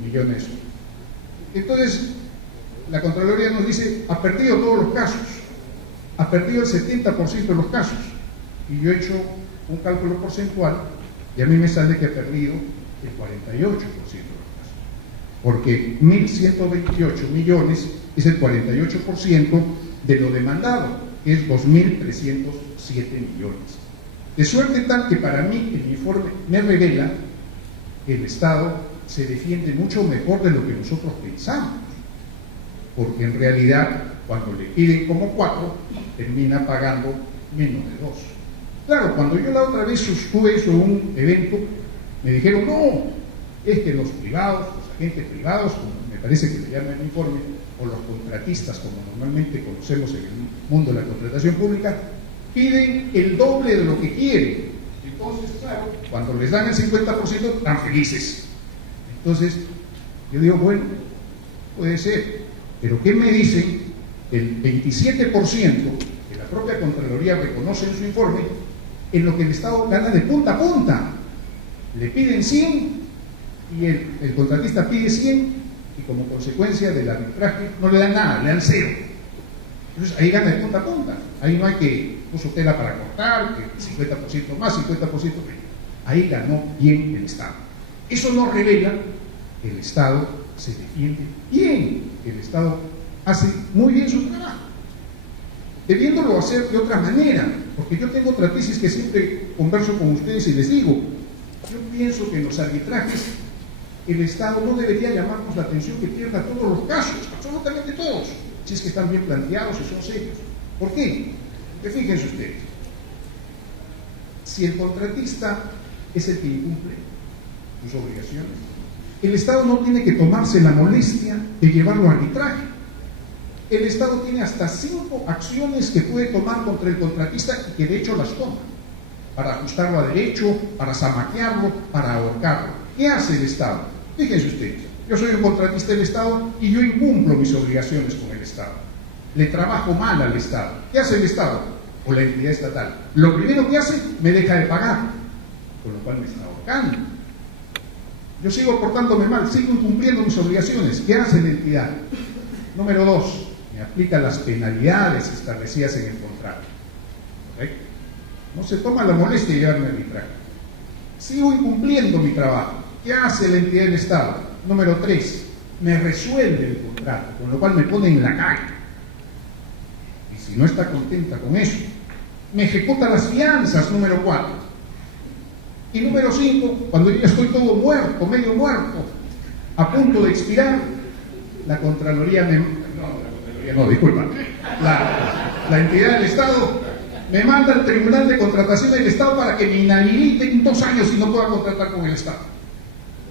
millones de soles. Entonces, la Contraloría nos dice, ha perdido todos los casos, ha perdido el 70% de los casos. Y yo he hecho un cálculo porcentual y a mí me sale que ha perdido el 48% de los casos. Porque 1.128 millones es el 48% de lo demandado, que es 2.307 millones. De suerte tal que para mí el informe me revela que el Estado se defiende mucho mejor de lo que nosotros pensamos, porque en realidad cuando le piden como 4, termina pagando menos de 2. Claro, cuando yo la otra vez estuve en un evento, me dijeron, no, es que los privados, los agentes privados, como me parece que le llaman el informe, o los contratistas, como normalmente conocemos en el mundo de la contratación pública, piden el doble de lo que quieren. Entonces, claro, cuando les dan el 50%, están felices. Entonces, yo digo, bueno, puede ser, pero ¿qué me dicen? El 27% que la propia Contraloría reconoce en su informe, en lo que el Estado gana de punta a punta. Le piden 100 y el contratista pide 100 y como consecuencia del arbitraje no le dan nada, le dan 0. Entonces ahí gana de punta a punta. Ahí no hay que puso tela para cortar, que 50% más, 50% menos. Ahí ganó bien el Estado. Eso nos revela que el Estado se defiende bien, que el Estado hace muy bien su trabajo, debiéndolo hacer de otra manera, porque yo tengo otra tesis que siempre converso con ustedes y les digo, yo pienso que en los arbitrajes el Estado no debería llamarnos la atención que pierda todos los casos, absolutamente todos, si es que están bien planteados y son serios. ¿Por qué? Porque fíjense ustedes, si el contratista es el que incumple sus obligaciones, el Estado no tiene que tomarse la molestia de llevarlo a arbitraje. El Estado tiene hasta 5 acciones que puede tomar contra el contratista y que de hecho las toma, para ajustarlo a derecho, para zamaquearlo, para ahorcarlo. ¿Qué hace el Estado? Fíjense ustedes, yo soy un contratista del Estado y yo incumplo mis obligaciones con el Estado. Le trabajo mal al Estado. ¿Qué hace el Estado? O la entidad estatal. Lo primero que hace, me deja de pagar, con lo cual me está ahorcando. Yo sigo portándome mal, sigo incumpliendo mis obligaciones. ¿Qué hace la entidad? Número 2, me aplica las penalidades establecidas en el contrato. ¿Correcto? No se toma la molestia de llevarme a arbitraje. Sigo incumpliendo mi trabajo. ¿Qué hace la entidad del Estado? Número 3, me resuelve el contrato, con lo cual me pone en la calle. Y si no está contenta con eso, me ejecuta las fianzas, número 4. Y número 5, cuando yo ya estoy todo muerto, medio muerto, a punto de expirar, la Contraloría la entidad del Estado me manda al Tribunal de Contratación del Estado para que me inhabilite en 2 años y no pueda contratar con el Estado.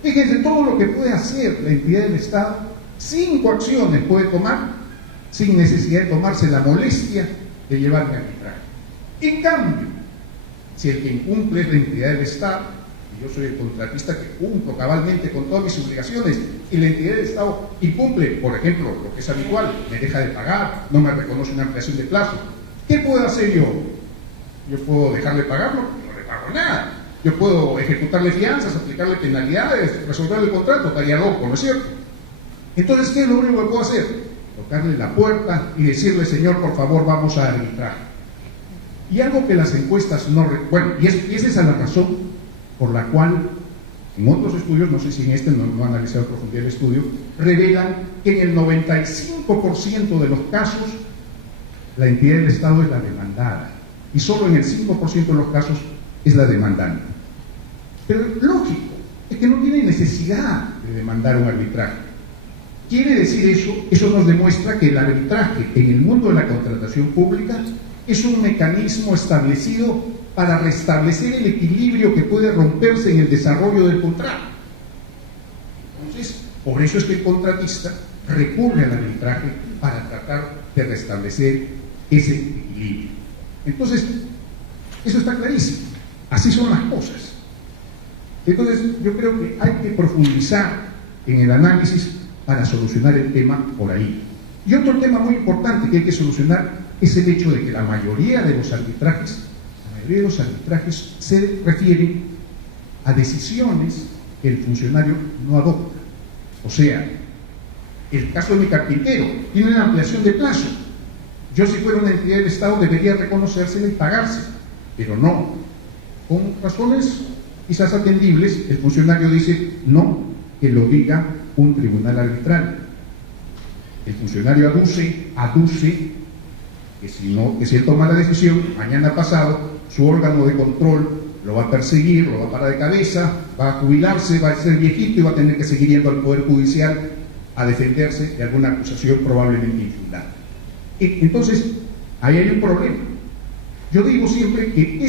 Fíjense todo lo que puede hacer la entidad del Estado. 5 acciones puede tomar sin necesidad de tomarse la molestia de llevarme a arbitraje. En cambio, si el que incumple es la entidad del Estado, y yo soy el contratista que cumplo cabalmente con todas mis obligaciones, y la entidad del Estado incumple, por ejemplo, lo que es habitual, me deja de pagar, no me reconoce una ampliación de plazo, ¿qué puedo hacer yo? Yo puedo dejarle pagarlo, no le pago nada. Yo puedo ejecutarle fianzas, aplicarle penalidades, resolver el contrato, estaría loco, ¿no es cierto? Entonces, ¿qué es lo único que puedo hacer? Tocarle la puerta y decirle, señor, por favor, vamos a arbitrar. Y algo que las encuestas no... Bueno, y esa es la razón por la cual en otros estudios, no sé si en este no han analizado a profundidad el estudio, revelan que en el 95% de los casos la entidad del Estado es la demandada y solo en el 5% de los casos es la demandante. Pero lógico, es que no tiene necesidad de demandar un arbitraje. Quiere decir eso nos demuestra que el arbitraje en el mundo de la contratación pública es un mecanismo establecido para restablecer el equilibrio que puede romperse en el desarrollo del contrato. Entonces, por eso es que el contratista recurre al arbitraje para tratar de restablecer ese equilibrio. Entonces, eso está clarísimo. Así son las cosas. Entonces, yo creo que hay que profundizar en el análisis para solucionar el tema por ahí. Y otro tema muy importante que hay que solucionar es el hecho de que la mayoría de los arbitrajes se refieren a decisiones que el funcionario no adopta. O sea, El caso de mi carpintero tiene una ampliación de plazo. Yo, si fuera una entidad del Estado, debería reconocérsela y pagarse, pero no. Con razones quizás atendibles, el funcionario dice no, que lo diga un tribunal arbitral. El funcionario aduce que si él toma la decisión, mañana pasado, su órgano de control lo va a perseguir, lo va a parar de cabeza, va a jubilarse, va a ser viejito y va a tener que seguir yendo al Poder Judicial a defenderse de alguna acusación probablemente infundada. Entonces, ahí hay un problema. Yo digo siempre que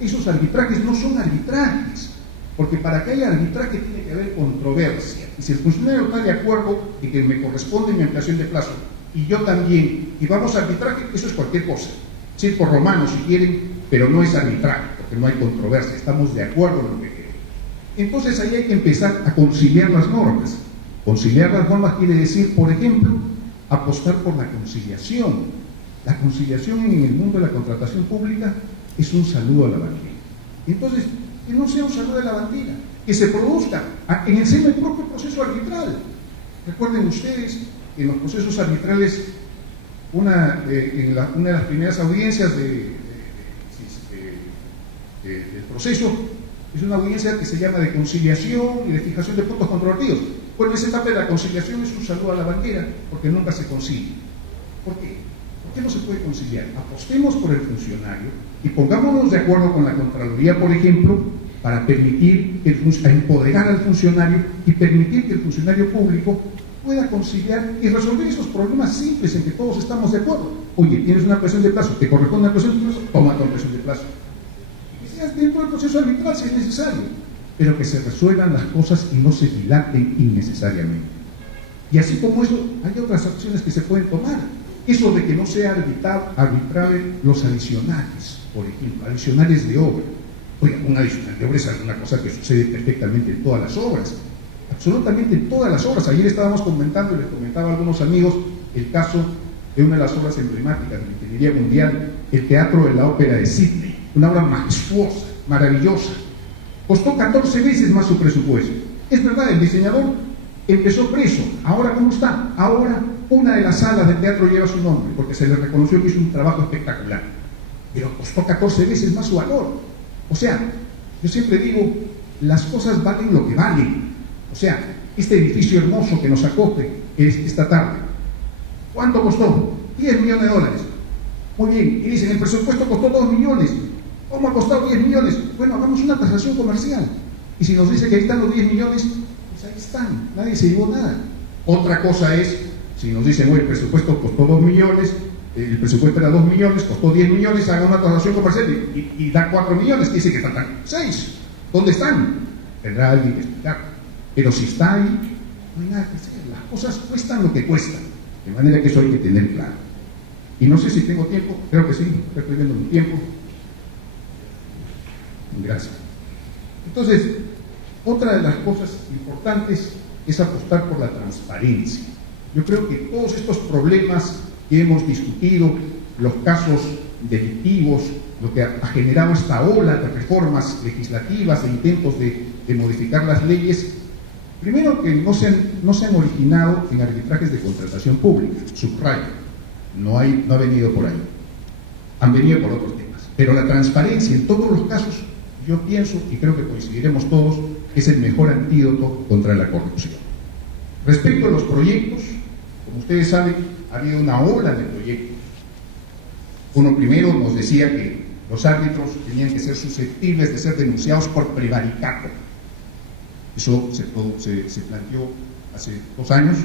esos arbitrajes no son arbitrajes, porque para que haya arbitraje tiene que haber controversia. Y si el funcionario está de acuerdo en que me corresponde mi ampliación de plazo, y yo también, y vamos a arbitraje, eso es cualquier cosa. Circo romano si quieren, pero no es arbitraje, porque no hay controversia, estamos de acuerdo en lo que queremos. Entonces ahí hay que empezar a conciliar las normas. Conciliar las normas quiere decir, por ejemplo, apostar por la conciliación. La conciliación en el mundo de la contratación pública es un saludo a la bandera. Entonces, que no sea un saludo a la bandera, que se produzca en el seno del propio proceso arbitral. Recuerden ustedes que en los procesos arbitrales, una de las primeras audiencias del proceso es una audiencia que se llama de conciliación y de fijación de puntos controvertidos. Bueno, esa etapa de la conciliación es un saludo a la bandera, porque nunca se concilia. ¿Por qué? ¿Por qué no se puede conciliar? Apostemos por el funcionario y pongámonos de acuerdo con la Contraloría, por ejemplo, para permitir empoderar al funcionario y permitir que el funcionario público pueda conciliar y resolver esos problemas simples en que todos estamos de acuerdo. Oye, tienes una presión de plazo, te corresponde una presión de plazo, toma tu presión de plazo. Y que seas dentro del proceso arbitral si es necesario, pero que se resuelvan las cosas y no se dilaten innecesariamente. Y así como eso, hay otras acciones que se pueden tomar. Eso de que no sea arbitrable los adicionales, por ejemplo, adicionales de obra. Oiga, un adicional de obra es una cosa que sucede perfectamente en todas las obras, absolutamente en todas las obras. Ayer estábamos comentando y les comentaba a algunos amigos el caso de una de las obras emblemáticas de la ingeniería mundial, el Teatro de la Ópera de Sydney, una obra majestuosa, maravillosa. Costó 14 veces más su presupuesto. Es verdad, el diseñador empezó preso. Ahora, ¿cómo está? Ahora una de las salas del teatro lleva su nombre, porque se le reconoció que hizo un trabajo espectacular. Pero costó 14 veces más su valor. O sea, yo siempre digo, las cosas valen lo que valen. O sea, este edificio hermoso que nos acoge esta tarde, ¿cuánto costó? 10 millones de dólares. Muy bien, y dicen, el presupuesto costó 2 millones. ¿Cómo ha costado 10 millones? Bueno, hagamos una tasación comercial. Y si nos dice que ahí están los 10 millones, pues ahí están, nadie se llevó nada. Otra cosa es, si nos dicen, el presupuesto costó 2 millones, el presupuesto era 2 millones, costó 10 millones, haga una tasación comercial y da 4 millones, que dice que están 6. ¿Dónde están? Tendrá alguien que explicar. Pero si está ahí, no hay nada que hacer. Las cosas cuestan lo que cuestan. De manera que eso hay que tener claro. Y no sé si tengo tiempo, creo que sí, estoy viendo mi tiempo. Gracias. Entonces, otra de las cosas importantes es apostar por la transparencia. Yo creo que todos estos problemas que hemos discutido, los casos delictivos, lo que ha generado esta ola de reformas legislativas, de intentos de modificar las leyes, primero que no se han originado en arbitrajes de contratación pública, subrayo, no ha venido por ahí, han venido por otros temas. Pero la transparencia en todos los casos, yo pienso, y creo que coincidiremos todos, es el mejor antídoto contra la corrupción. Respecto a los proyectos, como ustedes saben, ha habido una ola de proyectos. Uno primero nos decía que los árbitros tenían que ser susceptibles de ser denunciados por prevaricato. Eso se planteó hace 2 años,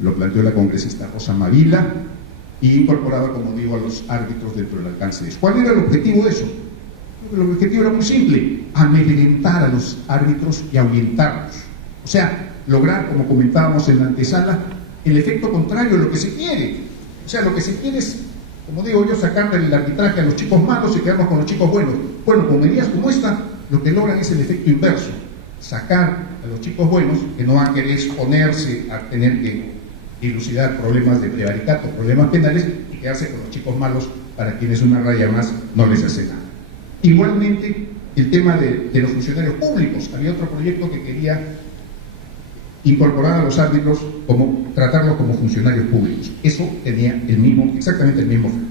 lo planteó la congresista Rosa Mavila, y incorporaba, como digo, a los árbitros dentro del alcance de eso. ¿Cuál era el objetivo de eso? El objetivo era muy simple: amedrentar a los árbitros y ahuyentarlos. O sea, lograr, como comentábamos en la antesala, el efecto contrario de lo que se quiere. O sea, lo que se quiere es, como digo yo, sacar del arbitraje a los chicos malos y quedarnos con los chicos buenos. Bueno, con medidas como esta, lo que logran es el efecto inverso: sacar a los chicos buenos, que no van a querer exponerse a tener que dilucidar problemas de prevaricato, problemas penales, y quedarse con los chicos malos, para quienes una raya más no les hace nada. Igualmente, el tema de los funcionarios públicos. Había otro proyecto que quería incorporar a los árbitros, como tratarlos como funcionarios públicos. Eso tenía exactamente el mismo fin.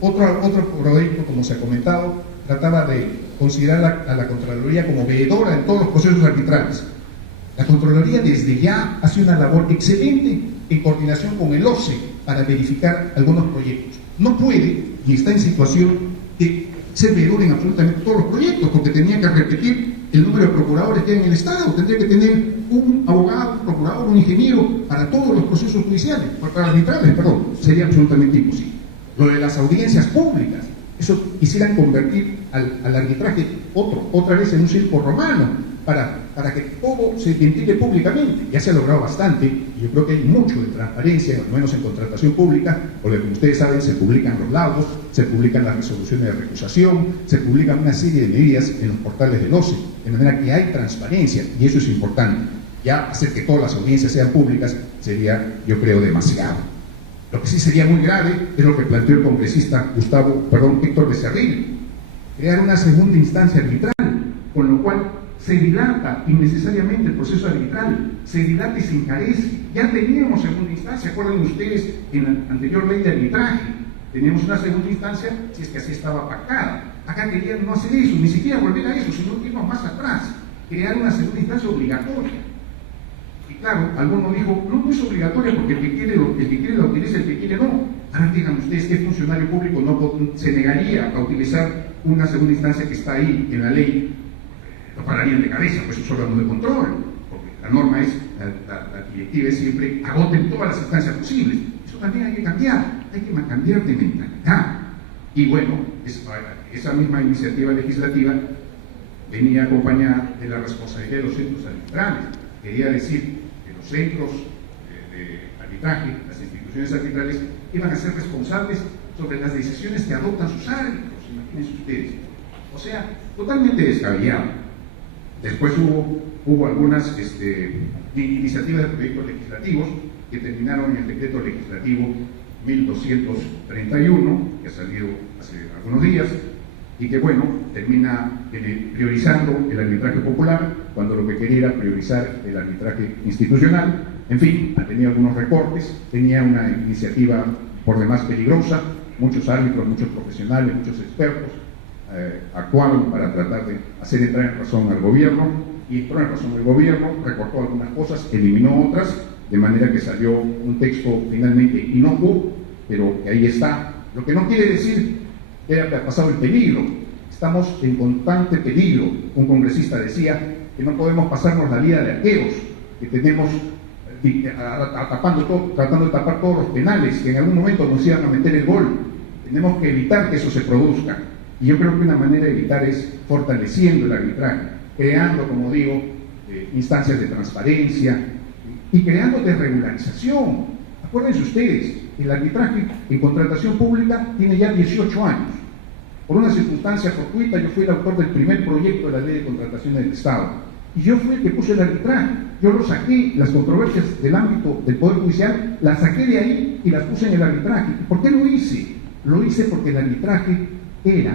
Otro proyecto, como se ha comentado, trataba de considerar a la Contraloría como veedora en todos los procesos arbitrales. La Contraloría desde ya hace una labor excelente en coordinación con el OCE para verificar algunos proyectos. No puede, ni está en situación de ser veedor en absolutamente todos los proyectos, porque tenía que repetir el número de procuradores que hay en el Estado, tendría que tener un abogado, un procurador, un ingeniero para todos los procesos judiciales, para arbitrales, perdón, sería absolutamente imposible. Lo de las audiencias públicas, eso quisieran convertir al arbitraje otra vez en un circo romano, para que todo se ventile públicamente. Ya se ha logrado bastante, y yo creo que hay mucho de transparencia, al menos en contratación pública, porque como ustedes saben, se publican los laudos, se publican las resoluciones de recusación, se publican una serie de medidas en los portales del OCE, de manera que hay transparencia, y eso es importante. Ya hacer que todas las audiencias sean públicas sería, yo creo, demasiado. Lo que sí sería muy grave es lo que planteó el congresista Héctor Becerril, crear una segunda instancia arbitral, con lo cual se dilata innecesariamente el proceso arbitral, se dilata y se encarece. Ya teníamos segunda instancia, acuerdan ustedes, en la anterior ley de arbitraje, teníamos una segunda instancia si es que así estaba pactada. Acá querían no hacer eso, ni siquiera volver a eso, sino irnos más atrás, crear una segunda instancia obligatoria. Y claro, alguno dijo, no es obligatoria porque el que quiere la utiliza, el que quiere no. Ahora digan ustedes qué funcionario público no se negaría a utilizar una segunda instancia que está ahí en la ley. Lo pararían de cabeza, pues es órgano de control, porque la norma es, la directiva es siempre agoten todas las instancias posibles. Eso también hay que cambiar de mentalidad. Y bueno, esa misma iniciativa legislativa venía acompañada de la responsabilidad de los centros arbitrales. Quería decir que los centros de arbitraje, las instituciones arbitrales, iban a ser responsables sobre las decisiones que adoptan sus árbitros, imagínense ustedes. O sea, totalmente descabellado. Después hubo algunas iniciativas de proyectos legislativos que terminaron en el decreto legislativo 1231, que ha salido hace algunos días, y que bueno, termina priorizando el arbitraje popular, cuando lo que quería era priorizar el arbitraje institucional. En fin, ha tenido algunos recortes, tenía una iniciativa por demás peligrosa, muchos árbitros, muchos profesionales, muchos expertos actuaron para tratar de hacer entrar en razón al gobierno, y entró en razón el gobierno, recortó algunas cosas, eliminó otras, de manera que salió un texto finalmente inocuo, pero que ahí está. Lo que no quiere decir que haya pasado el peligro. Estamos en constante peligro. Un congresista decía que no podemos pasarnos la vida de arqueros, que tenemos tratando de tapar todos los penales, que en algún momento nos iban a meter el gol. Tenemos que evitar que eso se produzca. Y yo creo que una manera de evitar es fortaleciendo el arbitraje, creando, como digo, instancias de transparencia y creando desregularización. Acuérdense ustedes, el arbitraje en contratación pública tiene ya 18 años. Por una circunstancia fortuita, yo fui el autor del primer proyecto de la Ley de Contratación del Estado. Y yo fui el que puse el arbitraje. Yo lo saqué, las controversias del ámbito del Poder Judicial, las saqué de ahí y las puse en el arbitraje. ¿Por qué lo hice? Lo hice porque el arbitraje era,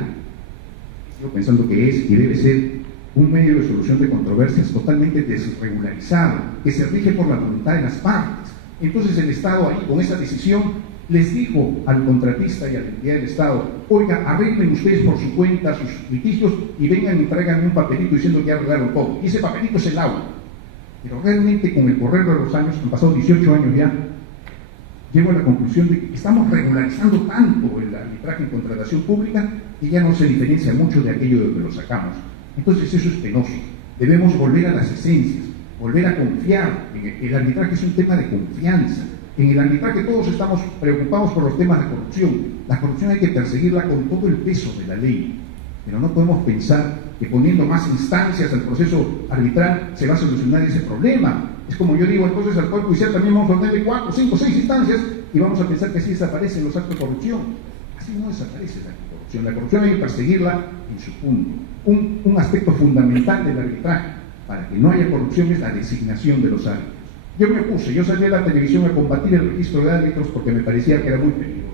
sigo pensando que es y debe ser, un medio de solución de controversias totalmente desregularizado, que se rige por la voluntad de las partes. Entonces el Estado ahí, con esa decisión, les dijo al contratista y a la entidad del Estado: oiga, arreglen ustedes por su cuenta sus litigios y vengan y traigan un papelito diciendo que ya arreglaron todo. Y ese papelito es el agua. Pero realmente, con el correr de los años, han pasado 18 años ya, llego a la conclusión de que estamos regularizando tanto el arbitraje en contratación pública que ya no se diferencia mucho de aquello de donde lo sacamos. Entonces eso es penoso. Debemos volver a las esencias, volver a confiar. El arbitraje es un tema de confianza. En el arbitraje todos estamos preocupados por los temas de corrupción. La corrupción hay que perseguirla con todo el peso de la ley. Pero no podemos pensar que poniendo más instancias al proceso arbitral se va a solucionar ese problema. Es como yo digo, entonces al Poder Judicial también vamos a ponerle 4, 5, 6 instancias y vamos a pensar que así desaparecen los actos de corrupción. Así no desaparece la corrupción. La corrupción hay que perseguirla en su punto. Un aspecto fundamental del arbitraje para que no haya corrupción es la designación de los árbitros. Yo salí a la televisión a combatir el registro de árbitros porque me parecía que era muy peligroso.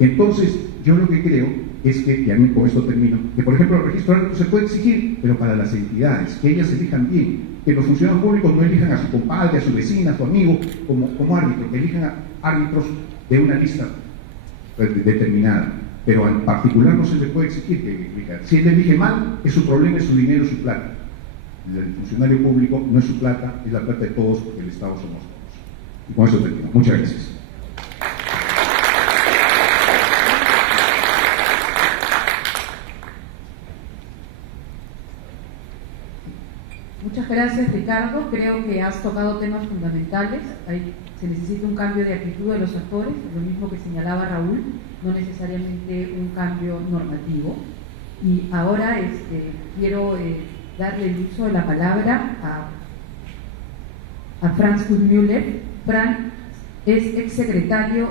Entonces, yo lo que creo es que, y a mí con esto termino, que por ejemplo el registro árbitro se puede exigir, pero para las entidades, que ellas elijan bien, que los funcionarios públicos no elijan a su compadre, a su vecina, a su amigo como árbitro, que elijan a árbitros de una lista determinada, pero al particular no se le puede exigir que elija. Si él elige mal, es su problema, es su dinero, es su plata. El funcionario público no es su plata, es la plata de todos, porque el Estado somos todos. Y con eso termino. Muchas gracias. Muchas gracias, Ricardo. Creo que has tocado temas fundamentales. Se necesita un cambio de actitud de los actores, lo mismo que señalaba Raúl, no necesariamente un cambio normativo. Y ahora quiero darle el uso de la palabra a Franz Kuhn-Müller. Franz es exsecretario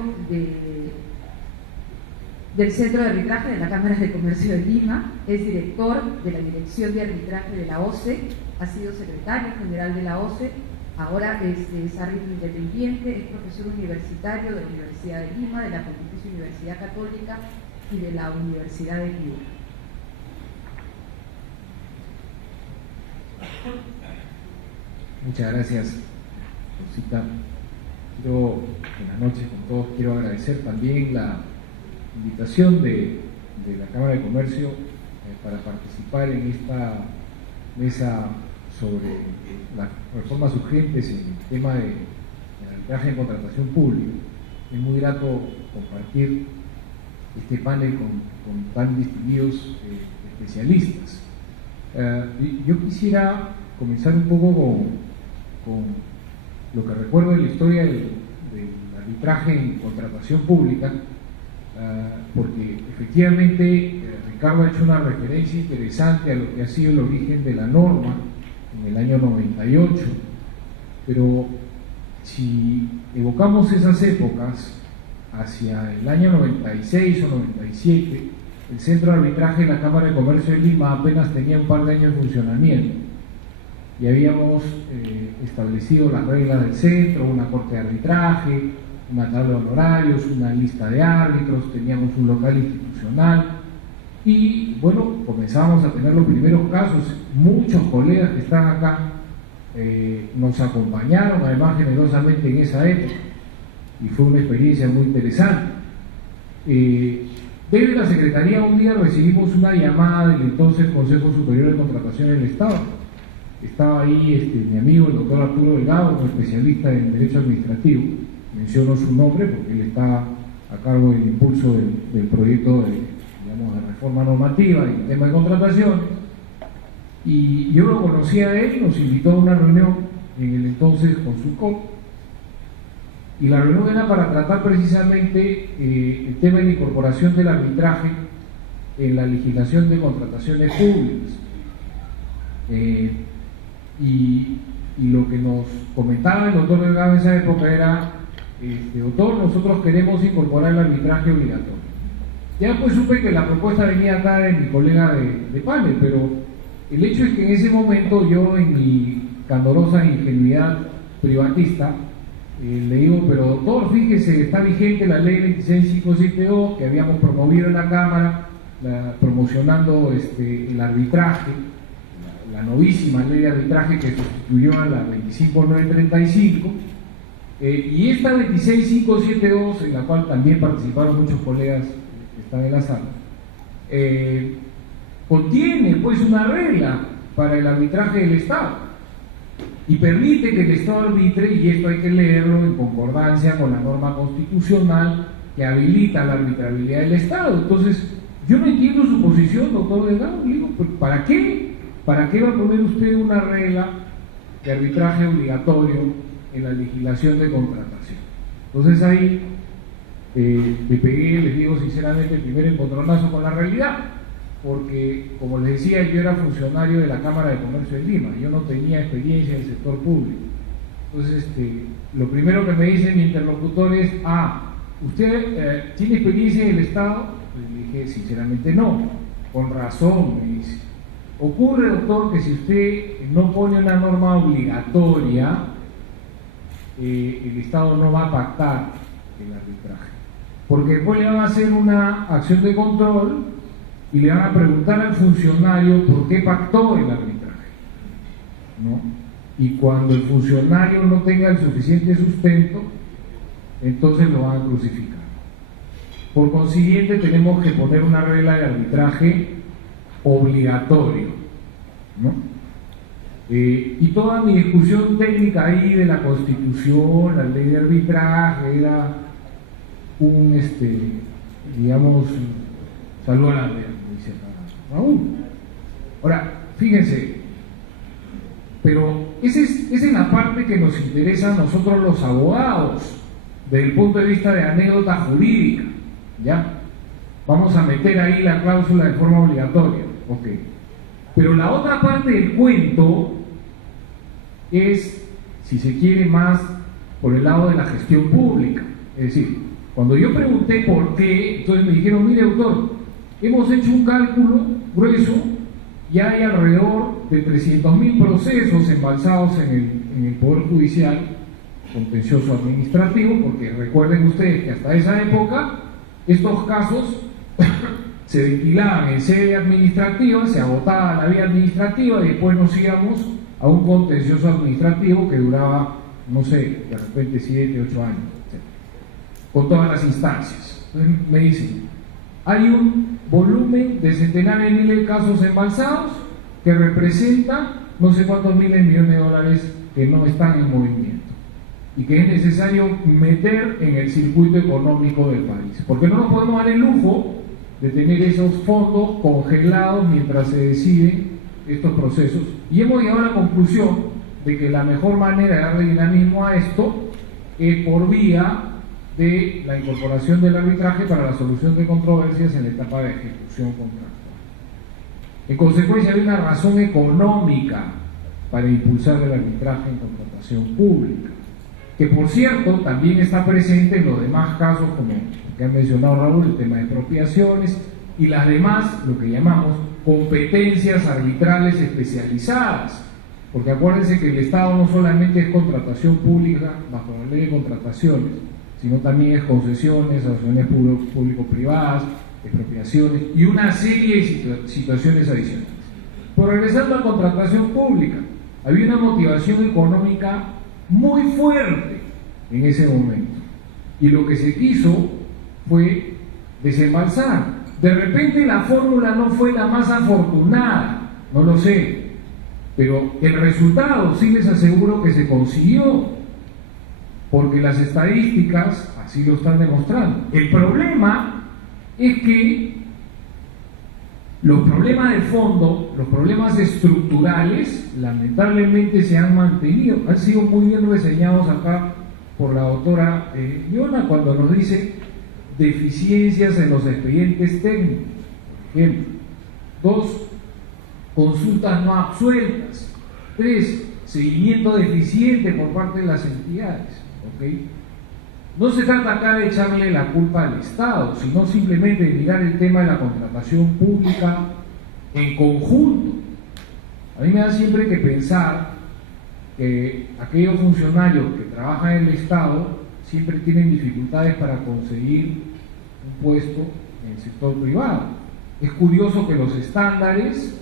del Centro de Arbitraje de la Cámara de Comercio de Lima, es director de la Dirección de Arbitraje de la OCE, ha sido secretario general de la OCE, ahora es árbitro independiente, es profesor universitario de la Universidad de Lima, de la Pontificia Universidad Católica y de la Universidad de Piura. Muchas gracias, Rosita. Buenas noches con todos. Quiero agradecer también la invitación de la Cámara de Comercio para participar en esta mesa sobre las reformas urgentes en el tema del arbitraje en contratación pública. Es muy grato compartir este panel con tan distinguidos especialistas. Yo quisiera comenzar un poco con lo que recuerdo de la historia del arbitraje en contratación pública, porque efectivamente Ricardo ha hecho una referencia interesante a lo que ha sido el origen de la norma en el año 98, pero si evocamos esas épocas hacia el año 96 o 97, el Centro de Arbitraje de la Cámara de Comercio de Lima apenas tenía un par de años de funcionamiento y habíamos establecido las reglas del centro, una corte de arbitraje, una tabla de honorarios, una lista de árbitros, teníamos un local institucional y bueno, comenzamos a tener los primeros casos. Muchos colegas que están acá nos acompañaron además generosamente en esa época y fue una experiencia muy interesante. Desde la Secretaría un día recibimos una llamada del entonces Consejo Superior de Contratación del Estado. Estaba ahí mi amigo, el doctor Arturo Delgado, un especialista en Derecho Administrativo. Menciono su nombre porque él está a cargo del impulso del proyecto de reforma normativa y el tema de contrataciones. Y yo lo conocí a él, nos invitó a una reunión en el entonces Consulcop. Y la reunión era para tratar precisamente el tema de la incorporación del arbitraje en la legislación de contrataciones públicas. Y lo que nos comentaba el doctor Delgado en esa época era, doctor, nosotros queremos incorporar el arbitraje obligatorio. Ya después supe que la propuesta venía acá de mi colega de panel, pero el hecho es que en ese momento yo, en mi candorosa ingenuidad privatista, le digo, pero doctor, fíjese, está vigente la ley 26572 que habíamos promovido en la Cámara, promocionando el arbitraje, la novísima ley de arbitraje que sustituyó a la 25935, y esta 26572, en la cual también participaron muchos colegas que están en la sala, contiene pues una regla para el arbitraje del Estado y permite que el Estado arbitre, y esto hay que leerlo en concordancia con la norma constitucional que habilita la arbitrabilidad del Estado. Entonces, yo no entiendo su posición, doctor Delgado. Le digo, ¿para qué? ¿Para qué va a poner usted una regla de arbitraje obligatorio en la legislación de contratación? Entonces ahí le pegué, les digo sinceramente, el primer encontronazo con la realidad, porque, como les decía, yo era funcionario de la Cámara de Comercio de Lima, yo no tenía experiencia en el sector público. Entonces, lo primero que me dice mi interlocutor es, ¿usted tiene experiencia en el Estado? Le dije, sinceramente no. Con razón, me dice. Ocurre, doctor, que si usted no pone una norma obligatoria, el Estado no va a pactar el arbitraje, porque después le van a hacer una acción de control y le van a preguntar al funcionario por qué pactó el arbitraje, ¿no? Y cuando el funcionario no tenga el suficiente sustento, entonces lo van a crucificar. Por consiguiente, tenemos que poner una regla de arbitraje obligatorio, ¿no? Y toda mi discusión técnica ahí de la Constitución, la ley de arbitraje, era un, digamos, saludo a la aldea, dice Raúl. Ahora, fíjense, pero esa es la parte que nos interesa a nosotros los abogados, desde el punto de vista de anécdota jurídica, ¿ya? Vamos a meter ahí la cláusula de forma obligatoria, ok. Pero la otra parte del cuento es, si se quiere, más por el lado de la gestión pública. Es decir, cuando yo pregunté por qué, entonces me dijeron, mire doctor, hemos hecho un cálculo grueso y hay alrededor de 300.000 procesos embalsados en el Poder Judicial contencioso administrativo, porque recuerden ustedes que hasta esa época estos casos se ventilaban en sede administrativa, se agotaba la vía administrativa y después nos íbamos a un contencioso administrativo que duraba, no sé, de repente 7, 8 años, etc., con todas las instancias. Entonces me dicen, hay un volumen de centenares de miles de casos embalsados que representa no sé cuántos miles de millones de dólares que no están en movimiento y que es necesario meter en el circuito económico del país, porque no nos podemos dar el lujo de tener esos fondos congelados mientras se deciden estos procesos. Y hemos llegado a la conclusión de que la mejor manera de darle dinamismo a esto es por vía de la incorporación del arbitraje para la solución de controversias en la etapa de ejecución contractual. En consecuencia, hay una razón económica para impulsar el arbitraje en contratación pública, que por cierto también está presente en los demás casos, como que ha mencionado Raúl, el tema de expropiaciones y las demás, lo que llamamos competencias arbitrales especializadas, porque acuérdense que el Estado no solamente es contratación pública bajo la ley de contrataciones, sino también es concesiones, asociaciones público-privadas, expropiaciones y una serie de situaciones adicionales. Pero regresando a contratación pública, había una motivación económica muy fuerte en ese momento, y lo que se quiso fue desembalsar. De repente la fórmula no fue la más afortunada, no lo sé, pero el resultado sí les aseguro que se consiguió, porque las estadísticas así lo están demostrando. El problema es que los problemas de fondo, los problemas estructurales, lamentablemente se han mantenido, han sido muy bien reseñados acá por la doctora Yona cuando nos dice deficiencias en los expedientes técnicos, por ejemplo, 2, consultas no absueltas, 3, seguimiento deficiente por parte de las entidades, ¿okay? No se trata acá de echarle la culpa al Estado, sino simplemente de mirar el tema de la contratación pública en conjunto. A mí me da siempre que pensar que aquellos funcionarios que trabajan en el Estado siempre tienen dificultades para conseguir un puesto en el sector privado. Es curioso que los estándares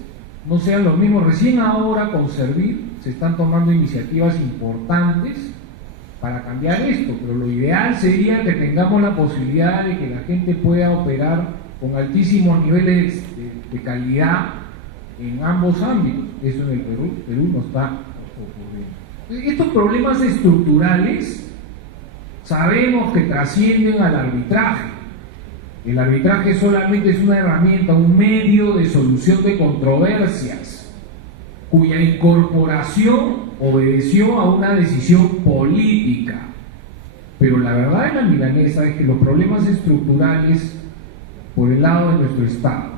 no sean los mismos. Recién ahora con Servir se están tomando iniciativas importantes para cambiar esto, pero lo ideal sería que tengamos la posibilidad de que la gente pueda operar con altísimos niveles de calidad en ambos ámbitos. Eso en el Perú no está ocurriendo. Estos problemas estructurales sabemos que trascienden al arbitraje. El arbitraje solamente es una herramienta, un medio de solución de controversias, cuya incorporación obedeció a una decisión política. Pero la verdad de la milanesa es que los problemas estructurales por el lado de nuestro Estado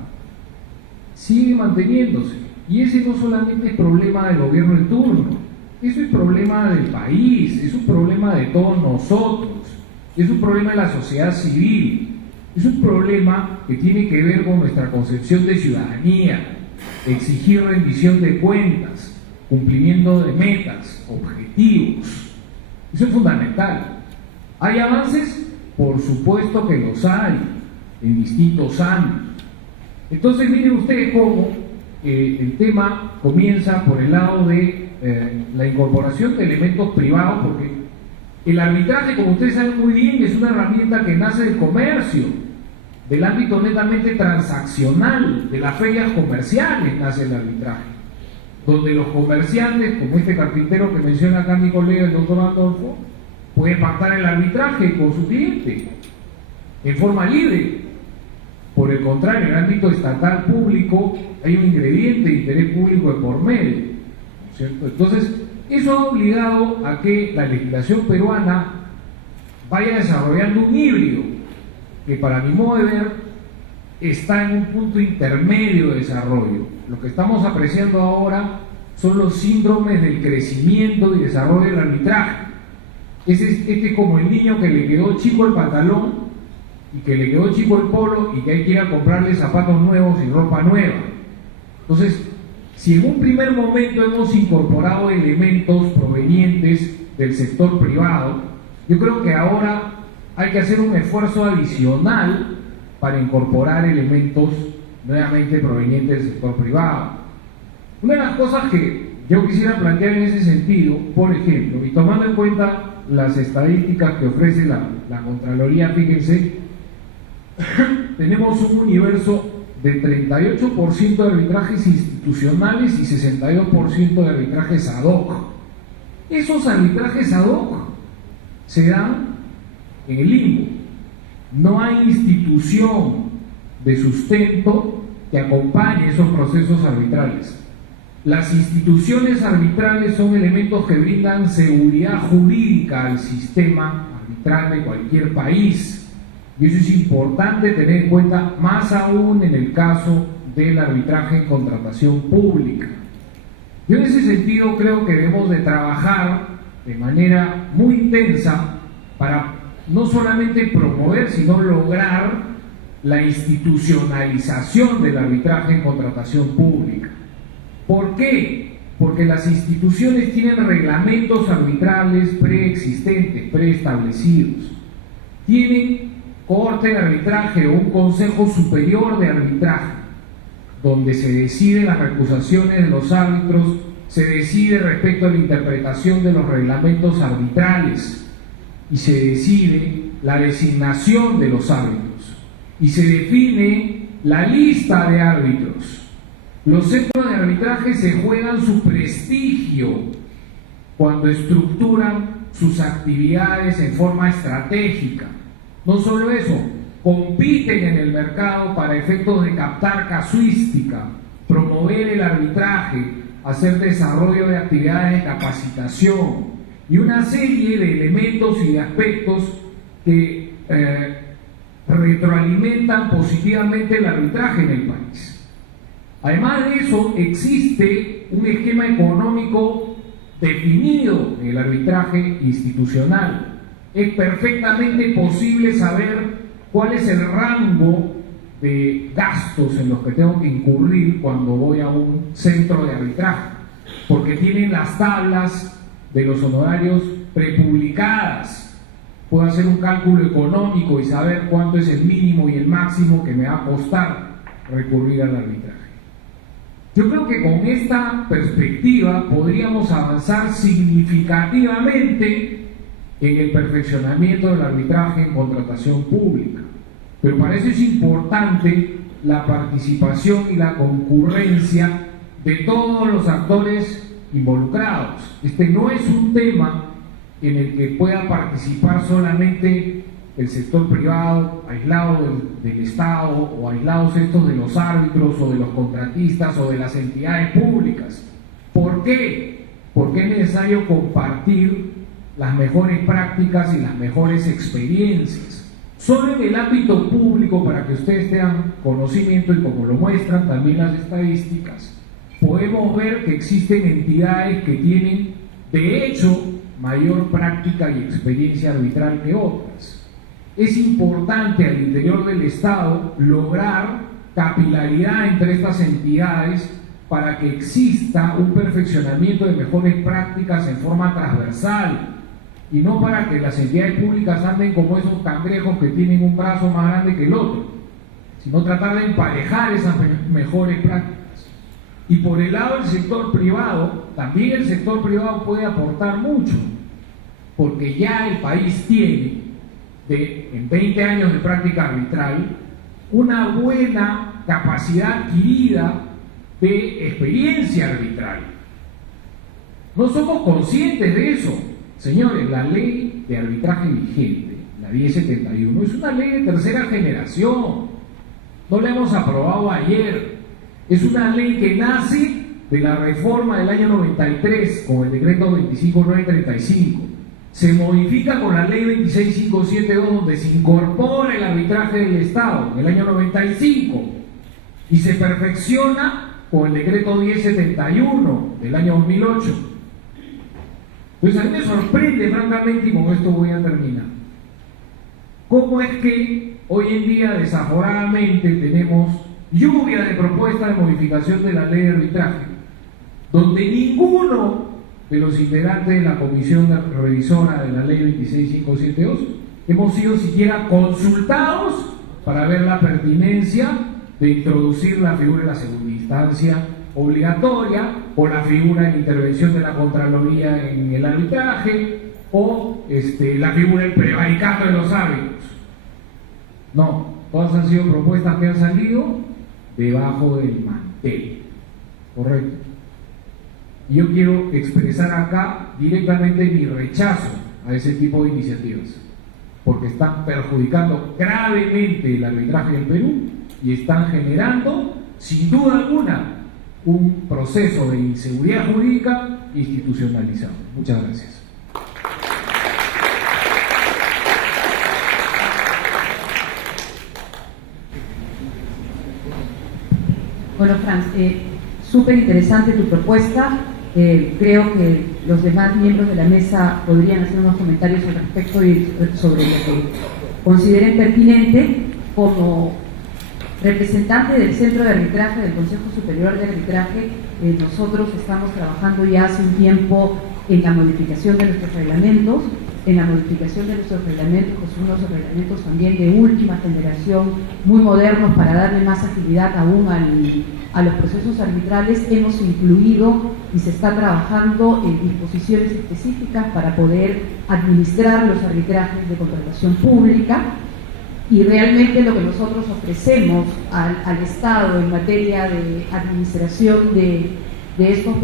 siguen manteniéndose. Y ese no solamente es problema del gobierno en turno, eso es problema del país, es un problema de todos nosotros, es un problema de la sociedad civil, es un problema que tiene que ver con nuestra concepción de ciudadanía, exigir rendición de cuentas, cumplimiento de metas, objetivos. Eso es fundamental. ¿Hay avances? Por supuesto que los hay en distintos ámbitos, Entonces miren ustedes cómo el tema comienza por el lado de la incorporación de elementos privados, porque el arbitraje, como ustedes saben muy bien, es una herramienta que nace del comercio, del ámbito netamente transaccional, de las ferias comerciales nace el arbitraje, donde los comerciantes, como este carpintero que menciona acá mi colega el doctor Adolfo, pueden pactar el arbitraje con su cliente en forma libre. Por el contrario, en el ámbito estatal público hay un ingrediente de interés público de por medio, ¿no es cierto? Entonces, eso ha obligado a que la legislación peruana vaya desarrollando un híbrido que, para mi modo de ver, está en un punto intermedio de desarrollo. Lo que estamos apreciando ahora son los síndromes del crecimiento y desarrollo del arbitraje. Este es como el niño que le quedó chico el pantalón y que le quedó chico el polo y que hay que ir a comprarle zapatos nuevos y ropa nueva. Entonces, si en un primer momento hemos incorporado elementos provenientes del sector privado, yo creo que ahora hay que hacer un esfuerzo adicional para incorporar elementos nuevamente provenientes del sector privado. Una de las cosas que yo quisiera plantear en ese sentido, por ejemplo, y tomando en cuenta las estadísticas que ofrece la Contraloría, fíjense, tenemos un universo de 38% de arbitrajes institucionales y 62% de arbitrajes ad hoc. Esos arbitrajes ad hoc se dan en el limbo. No hay institución de sustento que acompañe esos procesos arbitrales. Las instituciones arbitrales son elementos que brindan seguridad jurídica al sistema arbitral de cualquier país. Y eso es importante tener en cuenta, más aún en el caso del arbitraje en contratación pública. Yo en ese sentido creo que debemos de trabajar de manera muy intensa para no solamente promover, sino lograr la institucionalización del arbitraje en contratación pública. ¿Por qué? Porque las instituciones tienen reglamentos arbitrales preexistentes, preestablecidos. Tienen corte de arbitraje o un consejo superior de arbitraje, donde se deciden las recusaciones de los árbitros, se decide respecto a la interpretación de los reglamentos arbitrales y se decide la designación de los árbitros y se define la lista de árbitros. Los centros de arbitraje se juegan su prestigio cuando estructuran sus actividades en forma estratégica. No solo eso, compiten en el mercado para efectos de captar casuística, promover el arbitraje, hacer desarrollo de actividades de capacitación y una serie de elementos y de aspectos que retroalimentan positivamente el arbitraje en el país. Además de eso, existe un esquema económico definido en el arbitraje institucional. Es perfectamente posible saber cuál es el rango de gastos en los que tengo que incurrir cuando voy a un centro de arbitraje, porque tienen las tablas de los honorarios prepublicadas. Puedo hacer un cálculo económico y saber cuánto es el mínimo y el máximo que me va a costar recurrir al arbitraje. Yo creo que con esta perspectiva podríamos avanzar significativamente en el perfeccionamiento del arbitraje en contratación pública. Pero para eso es importante la participación y la concurrencia de todos los actores involucrados. Este no es un tema en el que pueda participar solamente el sector privado, aislado del Estado, o aislados estos de los árbitros o de los contratistas o de las entidades públicas. ¿Por qué? Porque es necesario compartir las mejores prácticas y las mejores experiencias. Solo en el ámbito público, para que ustedes tengan conocimiento y como lo muestran también las estadísticas, podemos ver que existen entidades que tienen de hecho mayor práctica y experiencia arbitral que otras. Es importante al interior del Estado lograr capilaridad entre estas entidades para que exista un perfeccionamiento de mejores prácticas en forma transversal y no para que las entidades públicas anden como esos cangrejos que tienen un brazo más grande que el otro, sino tratar de emparejar esas mejores prácticas. Y por el lado del sector privado, también el sector privado puede aportar mucho, porque ya el país tiene, en 20 años de práctica arbitral, una buena capacidad adquirida de experiencia arbitral. No somos conscientes de eso. Señores, la ley de arbitraje vigente, la 1071, es una ley de tercera generación. No la hemos aprobado ayer. Es una ley que nace de la reforma del año 93 con el decreto 25935. Se modifica con la ley 26572, donde se incorpora el arbitraje del Estado en el año 95 y se perfecciona con el decreto 1071 del año 2008. Entonces a mí me sorprende francamente, y con esto voy a terminar, cómo es que hoy en día desaforadamente tenemos lluvia de propuestas de modificación de la ley de arbitraje, donde ninguno de los integrantes de la comisión revisora de la ley 26572 hemos sido siquiera consultados para ver la pertinencia de introducir la figura de la segunda instancia obligatoria, o la figura de intervención de la Contraloría en el arbitraje, o la figura del prevaricato de los árbitros. No, todas han sido propuestas que han salido debajo del mantel. Correcto. Y yo quiero expresar acá directamente mi rechazo a ese tipo de iniciativas, porque están perjudicando gravemente el arbitraje en Perú y están generando, sin duda alguna, un proceso de inseguridad jurídica institucionalizado. Muchas gracias. Bueno, Franz, súper interesante tu propuesta. Creo que los demás miembros de la mesa podrían hacer unos comentarios al respecto y sobre lo que consideren pertinente. Como representante del Centro de Arbitraje del Consejo Superior de Arbitraje, nosotros estamos trabajando ya hace un tiempo en la modificación de nuestros reglamentos, que son unos reglamentos también de última generación, muy modernos, para darle más agilidad aún a los procesos arbitrales. Hemos incluido y se está trabajando en disposiciones específicas para poder administrar los arbitrajes de contratación pública, y realmente lo que nosotros ofrecemos al Estado en materia de administración de estos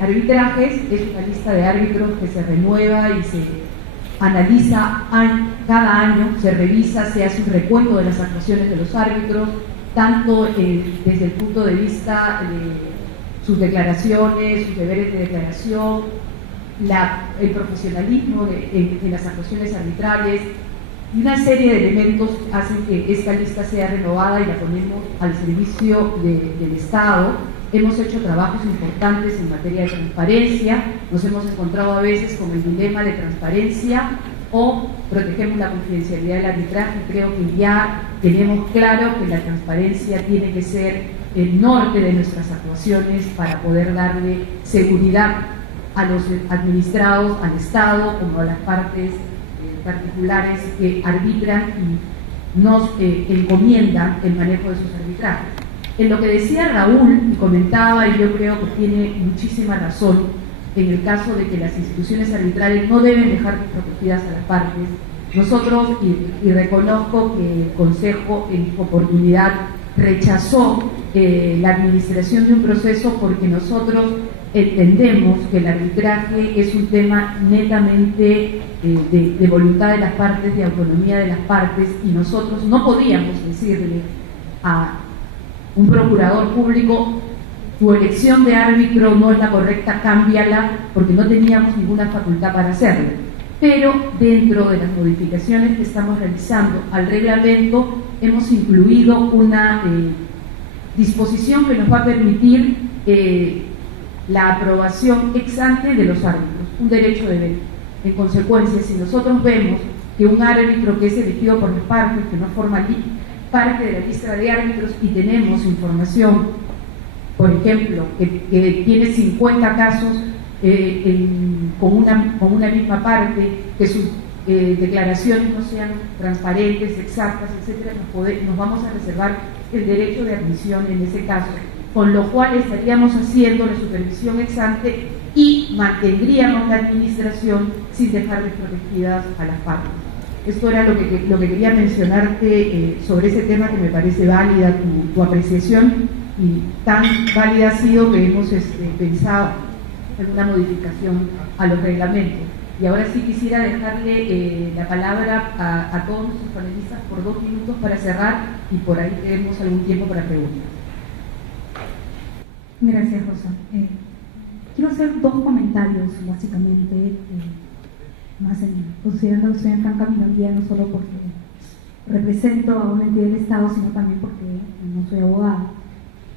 arbitrajes es una lista de árbitros que se renueva y se analiza cada año, se revisa, se hace un recuento de las actuaciones de los árbitros, tanto desde el punto de vista de sus declaraciones, sus deberes de declaración, el profesionalismo en las actuaciones arbitrales, y una serie de elementos hacen que esta lista sea renovada y la ponemos al servicio del Estado. Hemos hecho trabajos importantes en materia de transparencia, nos hemos encontrado a veces con el dilema de transparencia o protegemos la confidencialidad del arbitraje. Creo que ya tenemos claro que la transparencia tiene que ser el norte de nuestras actuaciones para poder darle seguridad a los administrados, al Estado, como a las partes particulares que arbitran y nos encomiendan el manejo de sus arbitrajes. En lo que decía Raúl y comentaba, y yo creo que tiene muchísima razón, en el caso de que las instituciones arbitrales no deben dejar protegidas a las partes. Nosotros, y reconozco que el Consejo en oportunidad rechazó la administración de un proceso, porque nosotros entendemos que el arbitraje es un tema netamente de voluntad de las partes, de autonomía de las partes, y nosotros no podíamos decirle a un procurador público: tu elección de árbitro no es la correcta, cámbiala, porque no teníamos ninguna facultad para hacerlo. Pero dentro de las modificaciones que estamos realizando al reglamento hemos incluido una disposición que nos va a permitir la aprobación ex ante de los árbitros, un derecho de veto. En consecuencia, si nosotros vemos que un árbitro que es elegido por las partes, que no forma parte de la lista de árbitros, y tenemos información, por ejemplo, que tiene 50 casos con una misma parte, que sus declaraciones no sean transparentes, exactas, etcétera, nos vamos a reservar el derecho de admisión en ese caso, con lo cual estaríamos haciendo la supervisión ex ante y mantendríamos la administración sin dejar desprotegidas a las partes. Esto era lo que quería mencionarte sobre ese tema, que me parece válida tu apreciación, y tan válida ha sido que hemos pensado en una modificación a los reglamentos. Y ahora sí quisiera dejarle la palabra a todos nuestros panelistas por 2 minutos para cerrar, y por ahí tenemos algún tiempo para preguntas. Gracias, Rosa. Quiero hacer 2 comentarios, básicamente, más considerando que soy en franca minoría, no solo porque represento a una entidad del Estado, sino también porque no soy abogada.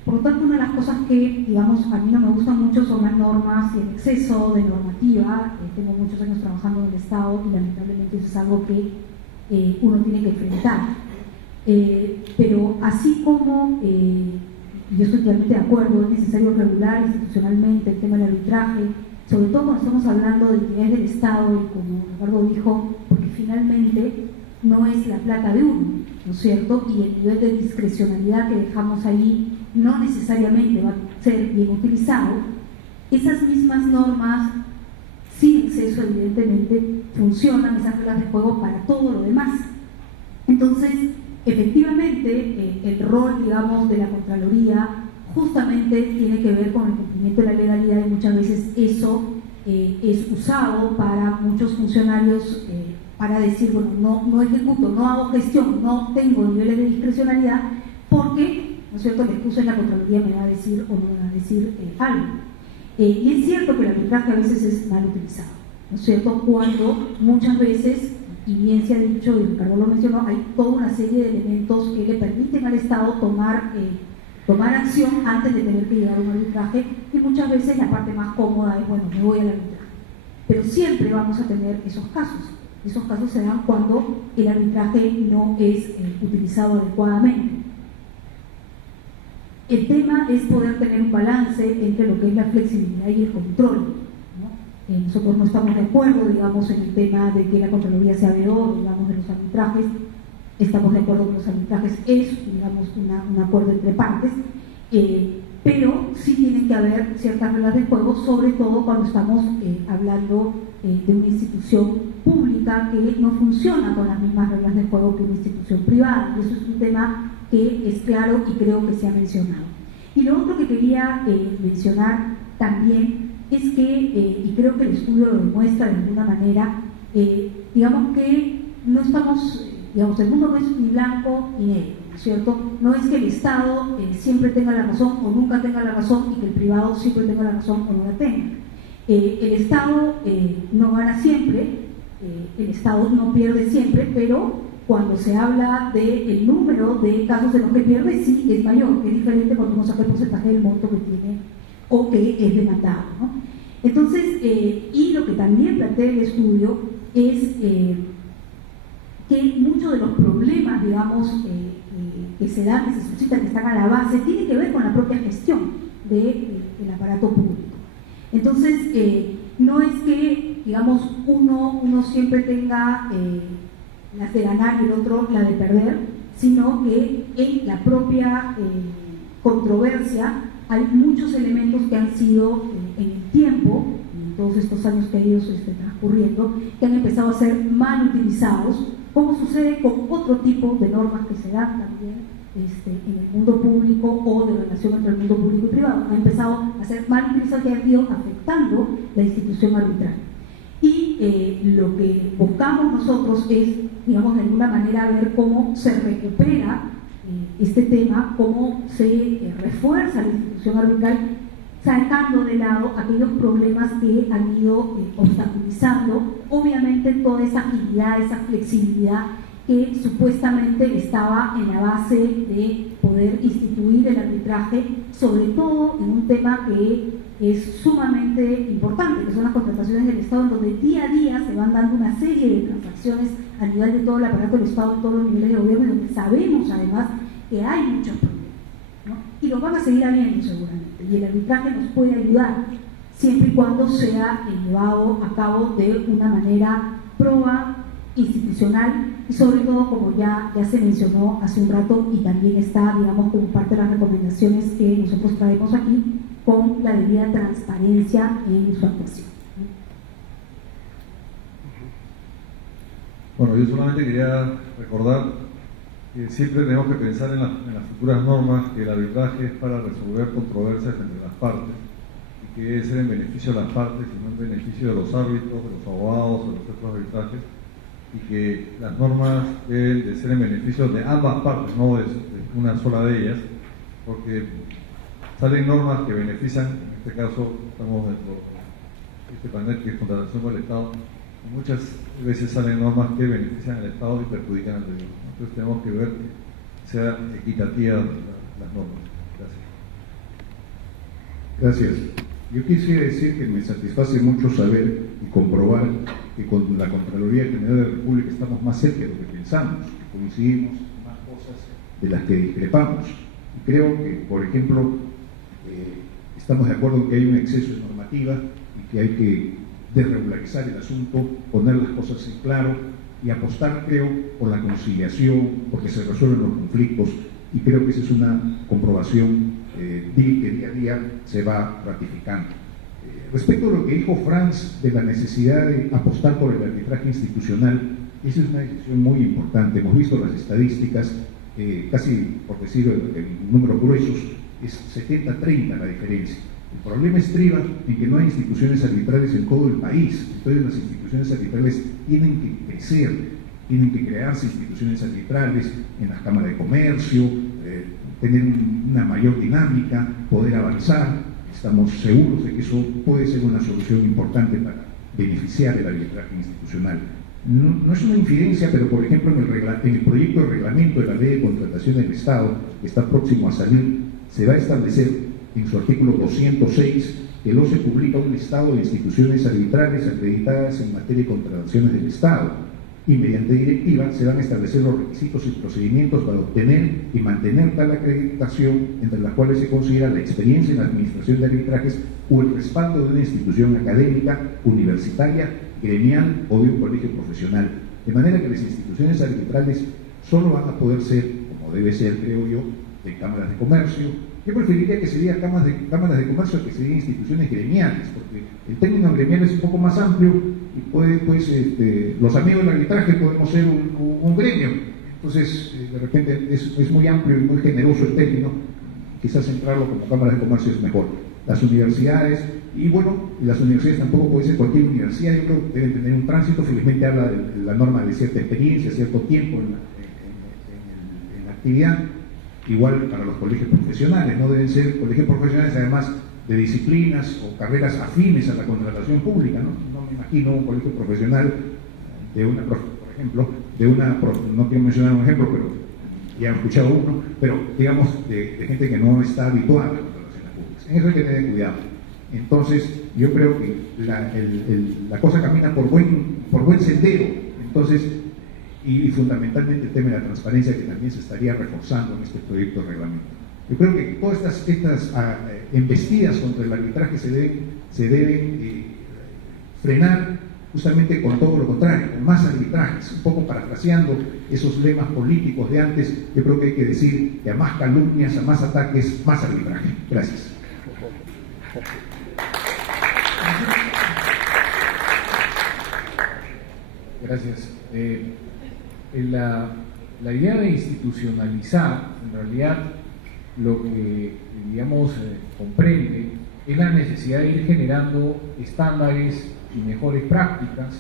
Por lo tanto, una de las cosas que, digamos, a mí no me gustan mucho son las normas y el exceso de normativa. Tengo muchos años trabajando en el Estado y lamentablemente eso es algo que uno tiene que enfrentar. Pero así como, yo estoy totalmente de acuerdo, es necesario regular institucionalmente el tema del arbitraje, sobre todo cuando estamos hablando de entidades del Estado, y como Ricardo dijo, porque finalmente no es la plata de uno, ¿no es cierto? Y el nivel de discrecionalidad que dejamos ahí no necesariamente va a ser bien utilizado. Esas mismas normas, sin exceso evidentemente, funcionan, esas reglas de juego, para todo lo demás. Entonces, efectivamente, el rol, digamos, de la Contraloría justamente tiene que ver con el cumplimiento de la legalidad, y muchas veces eso es usado para muchos funcionarios para decir, bueno, no ejecuto, no hago gestión, no tengo niveles de discrecionalidad, porque, ¿no es cierto?, la excusa en la Contraloría me va a decir o no me va a decir algo. Y es cierto que el arbitraje a veces es mal utilizado, ¿no es cierto?, cuando muchas veces, y bien se ha dicho, y Ricardo lo mencionó, hay toda una serie de elementos que le permiten al Estado tomar acción antes de tener que llegar a un arbitraje, y muchas veces la parte más cómoda es, bueno, me voy al arbitraje. Pero siempre vamos a tener esos casos. Esos casos se dan cuando el arbitraje no es utilizado adecuadamente. El tema es poder tener un balance entre lo que es la flexibilidad y el control, ¿no? Nosotros no estamos de acuerdo, digamos, en el tema de que la Contraloría sea veedor, digamos, de los arbitrajes. Estamos de acuerdo que los arbitrajes es, digamos, un acuerdo entre partes, pero sí tienen que haber ciertas reglas de juego, sobre todo cuando estamos hablando de una institución pública que no funciona con las mismas reglas de juego que una institución privada. Y eso es un tema que es claro y creo que se ha mencionado. Y lo otro que quería mencionar también es que, y creo que el estudio lo demuestra de alguna manera, digamos que no estamos, digamos, el mundo no es ni blanco ni negro, ¿no es cierto? No es que el Estado siempre tenga la razón o nunca tenga la razón, y que el privado siempre tenga la razón o no la tenga. El Estado no gana siempre, el Estado no pierde siempre, pero cuando se habla del número de casos en los que pierde, sí es mayor, es diferente cuando uno saca el porcentaje del monto que tiene o que es demandado, ¿no? Entonces, y lo que también plantea el estudio es que muchos de los problemas, digamos, que se dan, que se suscitan, que están a la base, tienen que ver con la propia gestión del aparato público. Entonces, no es que, digamos, uno siempre tenga las de ganar y el otro la de perder, sino que en la propia controversia hay muchos elementos que han sido en el tiempo, en todos estos años que ha ido transcurriendo, que han empezado a ser mal utilizados, como sucede con otro tipo de normas que se dan también en el mundo público, o de relación entre el mundo público y privado. Han empezado a ser mal utilizados y han ido afectando la institución arbitral. Y lo que buscamos nosotros es, digamos, de alguna manera ver cómo se recupera este tema, cómo se refuerza la institución arbitral, sacando de lado aquellos problemas que han ido obstaculizando, obviamente, toda esa agilidad, esa flexibilidad que supuestamente estaba en la base de poder instituir el arbitraje, sobre todo en un tema que es sumamente importante, que son las contrataciones del Estado, en donde día a día se van dando una serie de transacciones a nivel de todo el aparato del Estado, en todos los niveles de gobierno, donde sabemos además que hay muchos problemas, ¿no? Y los van a seguir habiendo seguramente, y el arbitraje nos puede ayudar, siempre y cuando sea llevado a cabo de una manera proba, institucional y sobre todo, como ya se mencionó hace un rato y también está, digamos, como parte de las recomendaciones que nosotros traemos aquí, con la debida transparencia en su actuación. Bueno, yo solamente quería recordar que siempre tenemos que pensar en las futuras normas, que el arbitraje es para resolver controversias entre las partes y que debe ser en beneficio de las partes y no en beneficio de los árbitros, de los abogados, de los centros de arbitraje, y que las normas deben de ser en beneficio de ambas partes, no de una sola de ellas, porque salen normas que benefician, en este caso estamos dentro de este panel que es contratación con el Estado, y muchas veces salen normas que benefician al Estado y perjudican al gobierno. Entonces tenemos que ver que sea equitativa las normas. Gracias. Gracias. Yo quisiera decir que me satisface mucho saber y comprobar que con la Contraloría General de la República estamos más cerca de lo que pensamos, que coincidimos en más cosas de las que discrepamos. Y creo que, por ejemplo, estamos de acuerdo en que hay un exceso de normativa y que hay que desregularizar el asunto, poner las cosas en claro y apostar, creo, por la conciliación, porque se resuelven los conflictos, y creo que esa es una comprobación que día a día se va ratificando. Respecto a lo que dijo Franz de la necesidad de apostar por el arbitraje institucional, esa es una decisión muy importante. Hemos visto las estadísticas, casi por decirlo en números gruesos, es 70-30 la diferencia. El problema estriba en que no hay instituciones arbitrales en todo el país. Entonces las instituciones arbitrales tienen que crecer, tienen que crearse instituciones arbitrales en las cámaras de comercio, tener una mayor dinámica, poder avanzar. Estamos seguros de que eso puede ser una solución importante para beneficiar el arbitraje institucional. No es una infidencia, pero por ejemplo en el proyecto de reglamento de la Ley de Contratación del Estado, que está próximo a salir, se va a establecer en su artículo 206 que no se publica un listado de instituciones arbitrales acreditadas en materia de contrataciones del Estado, y mediante directiva se van a establecer los requisitos y procedimientos para obtener y mantener tal acreditación, entre las cuales se considera la experiencia en la administración de arbitrajes o el respaldo de una institución académica, universitaria, gremial o de un colegio profesional. De manera que las instituciones arbitrales solo van a poder ser, como debe ser, creo yo, de cámaras de comercio. Yo preferiría que se diga cámaras de comercio que se diga instituciones gremiales, porque el término gremial es un poco más amplio y puede, pues, los amigos del arbitraje podemos ser un gremio. Entonces, de repente es muy amplio y muy generoso el término, quizás centrarlo como cámaras de comercio es mejor. Las universidades, y bueno, las universidades tampoco puede ser cualquier universidad, yo creo que deben tener un tránsito, felizmente habla de la norma de cierta experiencia, cierto tiempo en la actividad. Igual para los colegios profesionales, no deben ser colegios profesionales además de disciplinas o carreras afines a la contratación pública, ¿no? No me imagino un colegio profesional de una, por ejemplo, no quiero mencionar un ejemplo, pero ya he escuchado uno, pero digamos de gente que no está habituada a las contrataciones públicas. En eso hay que tener cuidado. Entonces, yo creo que la cosa camina por buen sendero. Entonces, y fundamentalmente el tema de la transparencia, que también se estaría reforzando en este proyecto de reglamento. Yo creo que todas estas embestidas contra el arbitraje se deben frenar justamente con todo lo contrario, con más arbitrajes, un poco parafraseando esos lemas políticos de antes. Yo creo que hay que decir que a más calumnias, a más ataques, más arbitraje. Gracias. Gracias. La idea de institucionalizar, en realidad, lo que, digamos, comprende es la necesidad de ir generando estándares y mejores prácticas,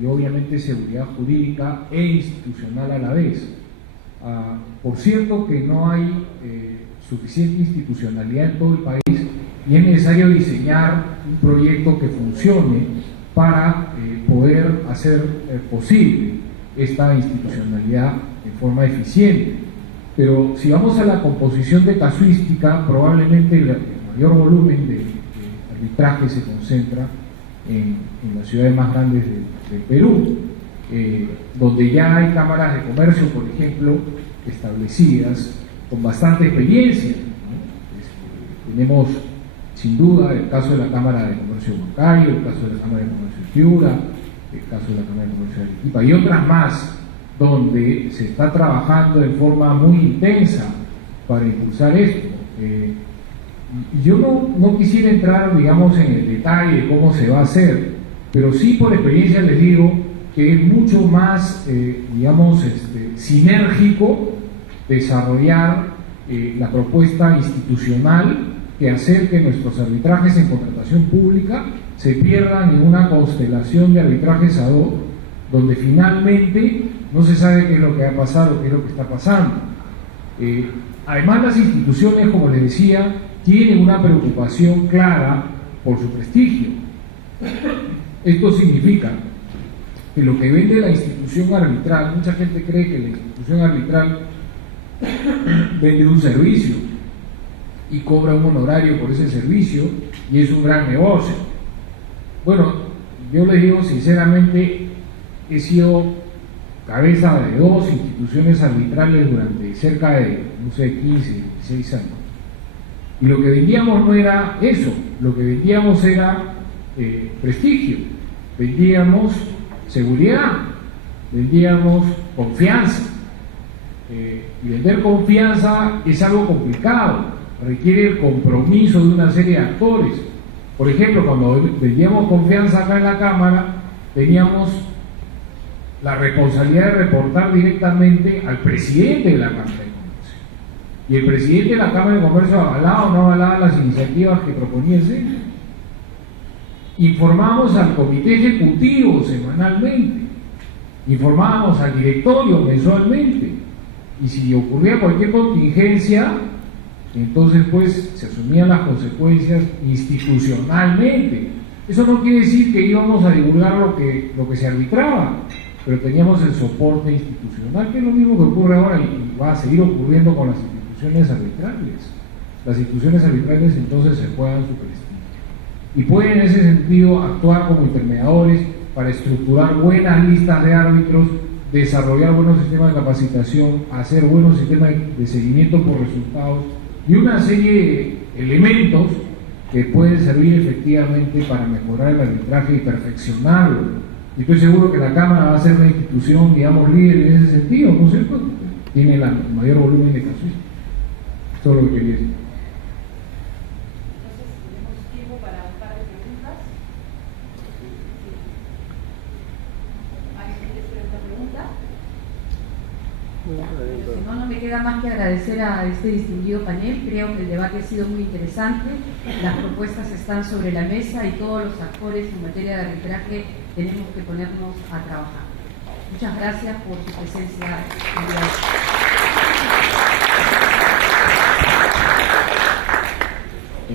y obviamente seguridad jurídica e institucional a la vez. Por cierto que no hay suficiente institucionalidad en todo el país y es necesario diseñar un proyecto que funcione para poder hacer posible esta institucionalidad en forma eficiente. Pero si vamos a la composición de casuística, probablemente el mayor volumen de arbitraje se concentra en las ciudades más grandes del Perú, donde ya hay cámaras de comercio, por ejemplo, establecidas con bastante experiencia, ¿no? Tenemos sin duda el caso de la Cámara de Comercio de Huancayo, el caso de la Cámara de Comercio de Piura, el caso de la Cámara de Comercio de Arequipa, y otras más, donde se está trabajando de forma muy intensa para impulsar esto. Yo no quisiera entrar, digamos, en el detalle de cómo se va a hacer, pero sí por experiencia les digo que es mucho más, digamos, sinérgico desarrollar la propuesta institucional que hacer que nuestros arbitrajes en contratación pública se pierdan en una constelación de arbitrajes ad hoc, donde finalmente no se sabe qué es lo que va a pasar o qué es lo que está pasando. Además, las instituciones, como les decía, tienen una preocupación clara por su prestigio. Esto significa que lo que vende la institución arbitral, mucha gente cree que la institución arbitral vende un servicio y cobra un honorario por ese servicio y es un gran negocio. Bueno, yo les digo sinceramente, he sido cabeza de 2 instituciones arbitrales durante cerca de, 15, 16 años. Y lo que vendíamos no era eso, lo que vendíamos era prestigio, vendíamos seguridad, vendíamos confianza. Y vender confianza es algo complicado, requiere el compromiso de una serie de actores. Por ejemplo, cuando vendíamos confianza acá en la Cámara, teníamos la responsabilidad de reportar directamente al presidente de la Cámara de Comercio. Y el presidente de la Cámara de Comercio avalaba o no avalaba las iniciativas que proponía el centro. Informamos al comité ejecutivo semanalmente, informábamos al directorio mensualmente, y si ocurría cualquier contingencia, entonces pues se asumían las consecuencias institucionalmente. Eso no quiere decir que íbamos a divulgar lo que se arbitraba, pero teníamos el soporte institucional, que es lo mismo que ocurre ahora y va a seguir ocurriendo con las instituciones arbitrales. Las instituciones arbitrales entonces se juegan su prestigio y pueden en ese sentido actuar como intermediadores para estructurar buenas listas de árbitros, desarrollar buenos sistemas de capacitación, hacer buenos sistemas de seguimiento por resultados y una serie de elementos que pueden servir efectivamente para mejorar el arbitraje y perfeccionarlo. Y estoy seguro que la Cámara va a ser una institución, digamos, líder en ese sentido, ¿no es cierto? Tiene el mayor volumen de casos. Esto es lo que quería decir. Entonces, tenemos tiempo para un par de preguntas. ¿Alguien quiere hacer otra pregunta? Si no, no me queda más que agradecer a este distinguido panel. Creo que el debate ha sido muy interesante, las propuestas están sobre la mesa y todos los actores en materia de arbitraje tenemos que ponernos a trabajar. Muchas gracias por su presencia.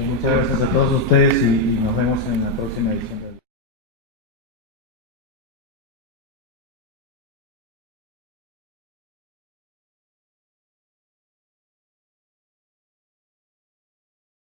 Muchas gracias a todos ustedes y nos vemos en la próxima edición.